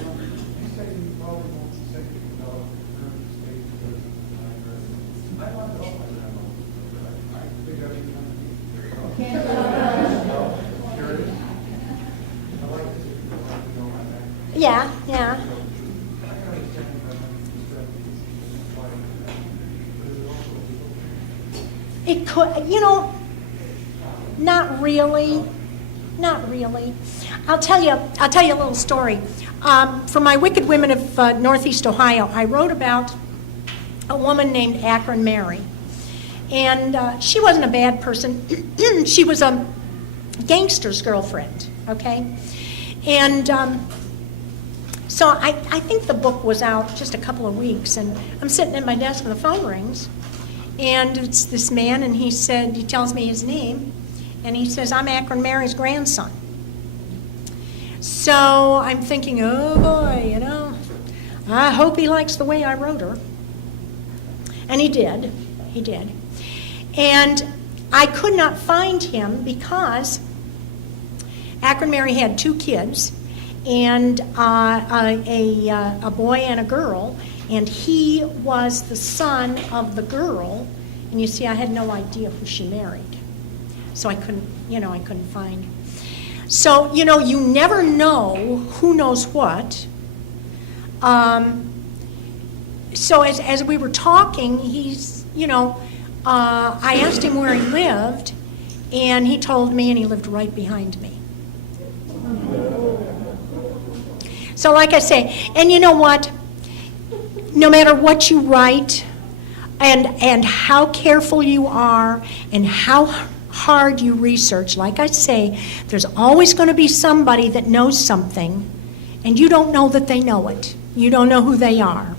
Yeah. It could, not really. I'll tell you a little story. From my Wicked Women of Northeast Ohio, I wrote about a woman named Akron Mary. And she wasn't a bad person. She was a gangster's girlfriend. okay? And so I think the book was out just a couple of weeks, and I'm sitting at my desk and the phone rings, and it's this man, and he tells me his name, and he says, I'm Akron Mary's grandson. So I'm thinking, oh boy, I hope he likes the way I wrote her. And he did. And I could not find him because Akron Mary had 2 kids, and a boy and a girl, and he was the son of the girl, and you see, I had no idea who she married. So I couldn't find. So, you never know who knows what. So as we were talking, I asked him where he lived, and he told me, and he lived right behind me. So like I say, and you know what? No matter what you write, and how careful you are, and how hard you research, like I say, there's always going to be somebody that knows something, and you don't know that they know it. You don't know who they are.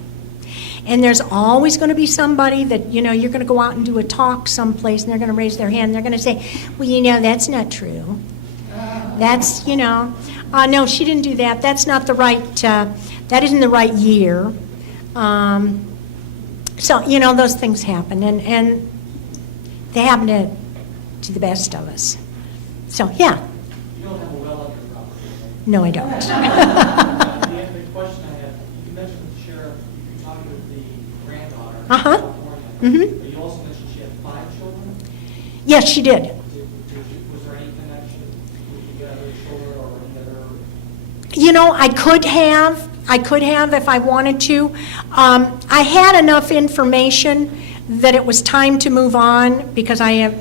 And there's always going to be somebody that, you're going to go out and do a talk someplace, and they're going to raise their hand, and they're going to say, well, that's not true. That's, no, she didn't do that. That's not the right, that isn't the right year. So, those things happen, and they happen to the best of us. So, yeah. You don't have a well on your property, right? No, I don't. The question I have, you mentioned the sheriff, you talking with the granddaughter in Uh-huh. California. Mhm. But you also mentioned she had 5 children. Yes, she did. Was there any connection with the other children or any other? I could have if I wanted to. I had enough information that it was time to move on because I have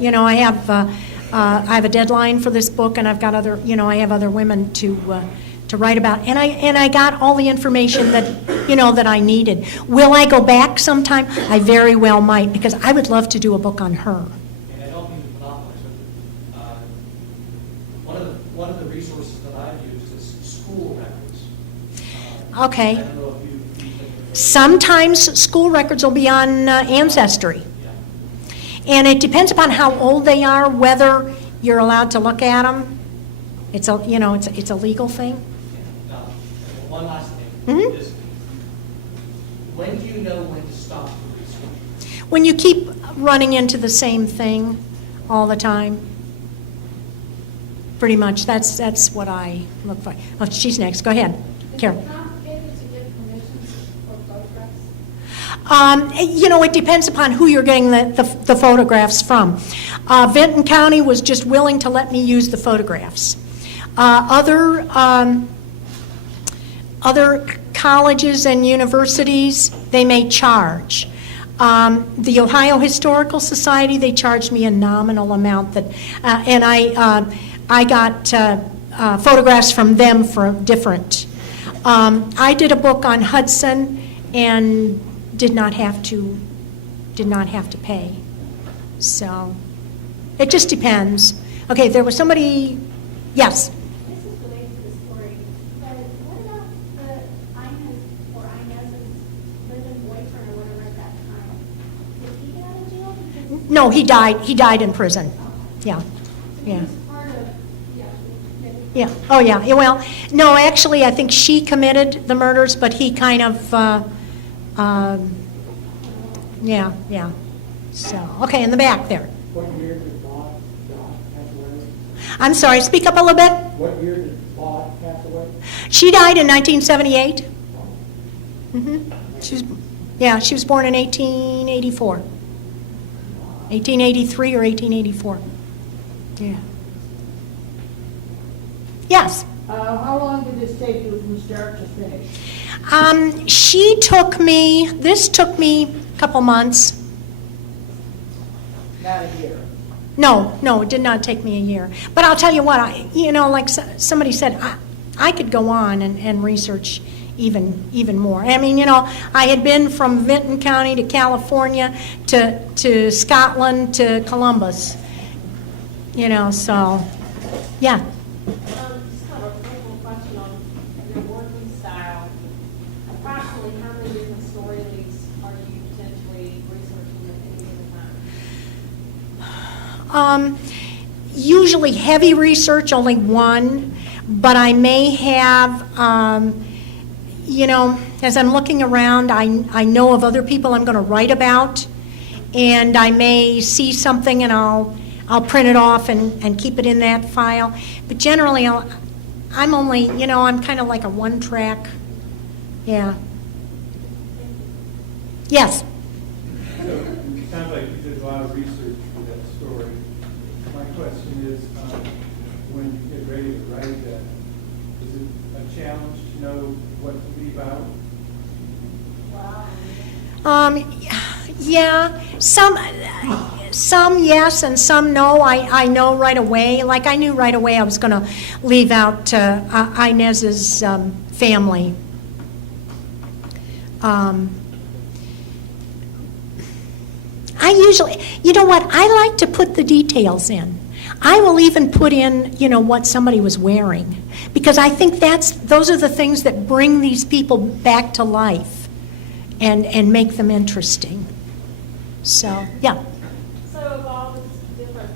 a deadline for this book, and I've got I have other women to write about, and I got all the information that I needed. Will I go back sometime? I very well might, because I would love to do a book on her. And I don't mean to monopolize, but one of the resources that I've used is school records. Okay. I don't know if you think of it. Sometimes school records will be on Ancestry. Yeah. And it depends upon how old they are, whether you're allowed to look at them. It's a legal thing. One last thing. Mhm. Is when do you know when to stop the research? When you keep running into the same thing all the time, pretty much, that's what I look for. Oh, she's next. Go ahead, Carol. Is it complicated to get permissions for photographs? It depends upon who you're getting the photographs from. Vinton County was just willing to let me use the photographs. Other colleges and universities, they may charge. The Ohio Historical Society, they charged me a nominal amount and I got photographs from them for different. I did a book on Hudson and did not have to pay. So it just depends. Okay, there was somebody. Yes. This is related to the story, but what about Inez's live-in boyfriend or whatever at that time? Did he get out of jail? Because No, he died. He died in prison. Yeah. He Yeah. was part of, Yeah. Oh, yeah. Yeah, well, no, actually, I think she committed the murders, but he kind of, yeah. So, okay, in the back there. What year did Maude pass away? I'm sorry, speak up a little bit. What year did Maude pass away? She died in 1978. She was born in 1884. 1883 or 1884. Yeah. Yes. how long did this take you from start to finish? This took me a couple months. Not a year. No, it did not take me a year. But I'll tell you what, like somebody said, I could go on and research even more. I mean, I had been from Vinton County to California to Scotland to Columbus, so, yeah. Usually heavy research, only one, but I may have, you know, as I'm looking around, I know of other people I'm going to write about, and I may see something and I'll print it off and keep it in that file. But generally, I'm only, you know, I'm kind of like a one-track, yeah. Yes? So it sounds like you did a lot of research for that story. My question is, when you get ready to write that, is it a challenge to know what to leave out? Yeah, some yes and some no. I know right away. Like I knew right away I was going to leave out Inez's family. I usually, you know what? I like to put the details in. I will even put in, you know, what somebody was wearing, because I think those are the things that bring these people back to life and make them interesting. So, yeah. So of all these different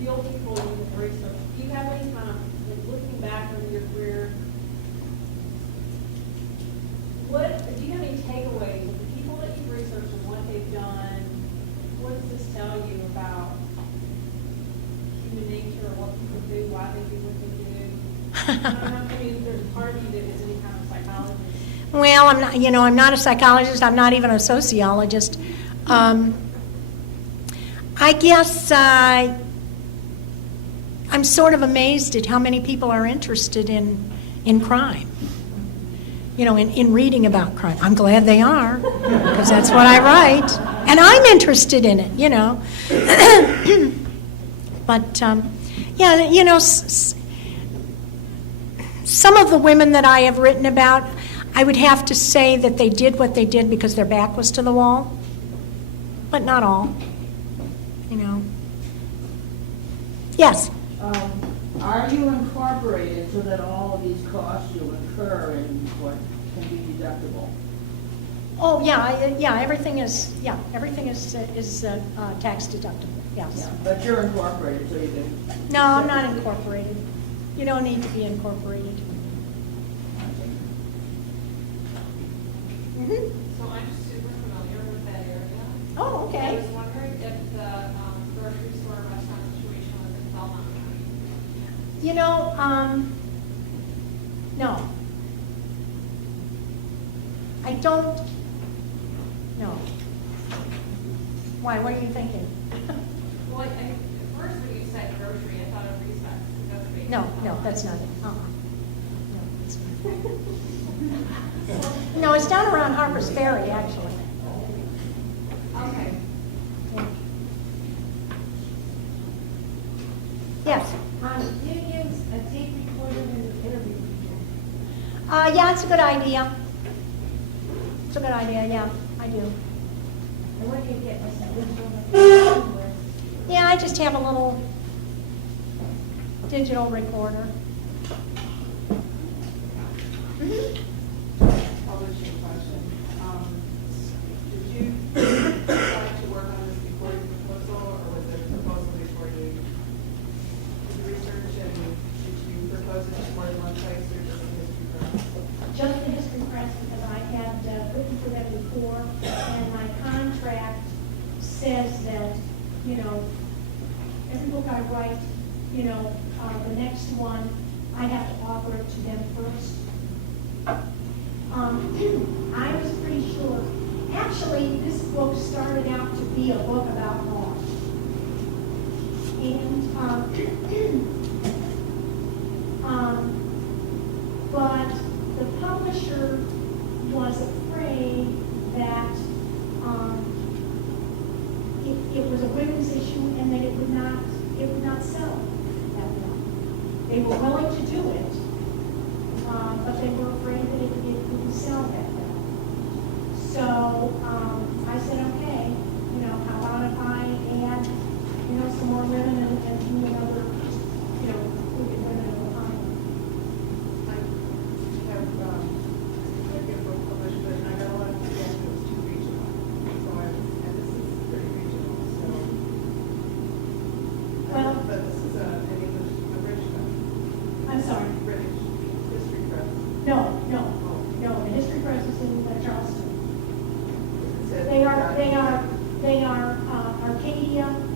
real people you've researched, do you have any kind of, like, looking back on your career, do you have any takeaways of the people that you've researched and what they've done? What does this tell you about human nature, or what people do, why they do what they do? I mean, there's a part of you that is any kind of psychologist. Well, I'm not a psychologist. I'm not even a sociologist. I guess I'm sort of amazed at how many people are interested in crime. You know, in reading about crime. I'm glad they are, because that's what I write. And I'm interested in it, you know. But, yeah, you know, some of the women that I have written about, I would have to say that they did what they did because their back was to the wall, but not all, you know. Yes? Are you incorporated so that all of these costs you incur in what can be deductible? Oh, yeah, everything is tax deductible, yes. Yeah, but you're incorporated, so you can... No, I'm not incorporated. You don't need to be incorporated. Mhm. So I'm super familiar with that area. Oh, I okay. was wondering if the grocery store restaurant situation was in Belmont County. You know, no. I don't, no. Why, what are you thinking? Well, at first when you said grocery, I thought of Recess. That's based in No, Belmont. that's not it. No, that's not. No, it's down around Harper's Ferry, actually. Okay. Yes. Do you use a tape recorder in the interview people? Yeah, it's a good idea. It's a good idea, yeah, I do. And what do you get, like that original where? Yeah, I just have a little digital recorder. Mhm. Publishing question. Did you decide to work on this before your proposal, or was it a proposal before you did the research, and did you propose it to more than one place, or just a history press? Just the history press, because I had written for them before, and my contract says that, you know, every book I write, you know, the next one, I have to offer it to them first. I was pretty sure, actually, this book started out to be a book about law. And, but the publisher was afraid that it was a women's issue and that it would not sell that well. They were willing to do it, but they were afraid that it wouldn't sell that well. So I said, okay, you know, how about if I add, you know, some more women and do another, you know, look at women in Ohio. I have a book published, but I got a lot of feedback that it was too regional. So and this is pretty regional, so They are Arcadia,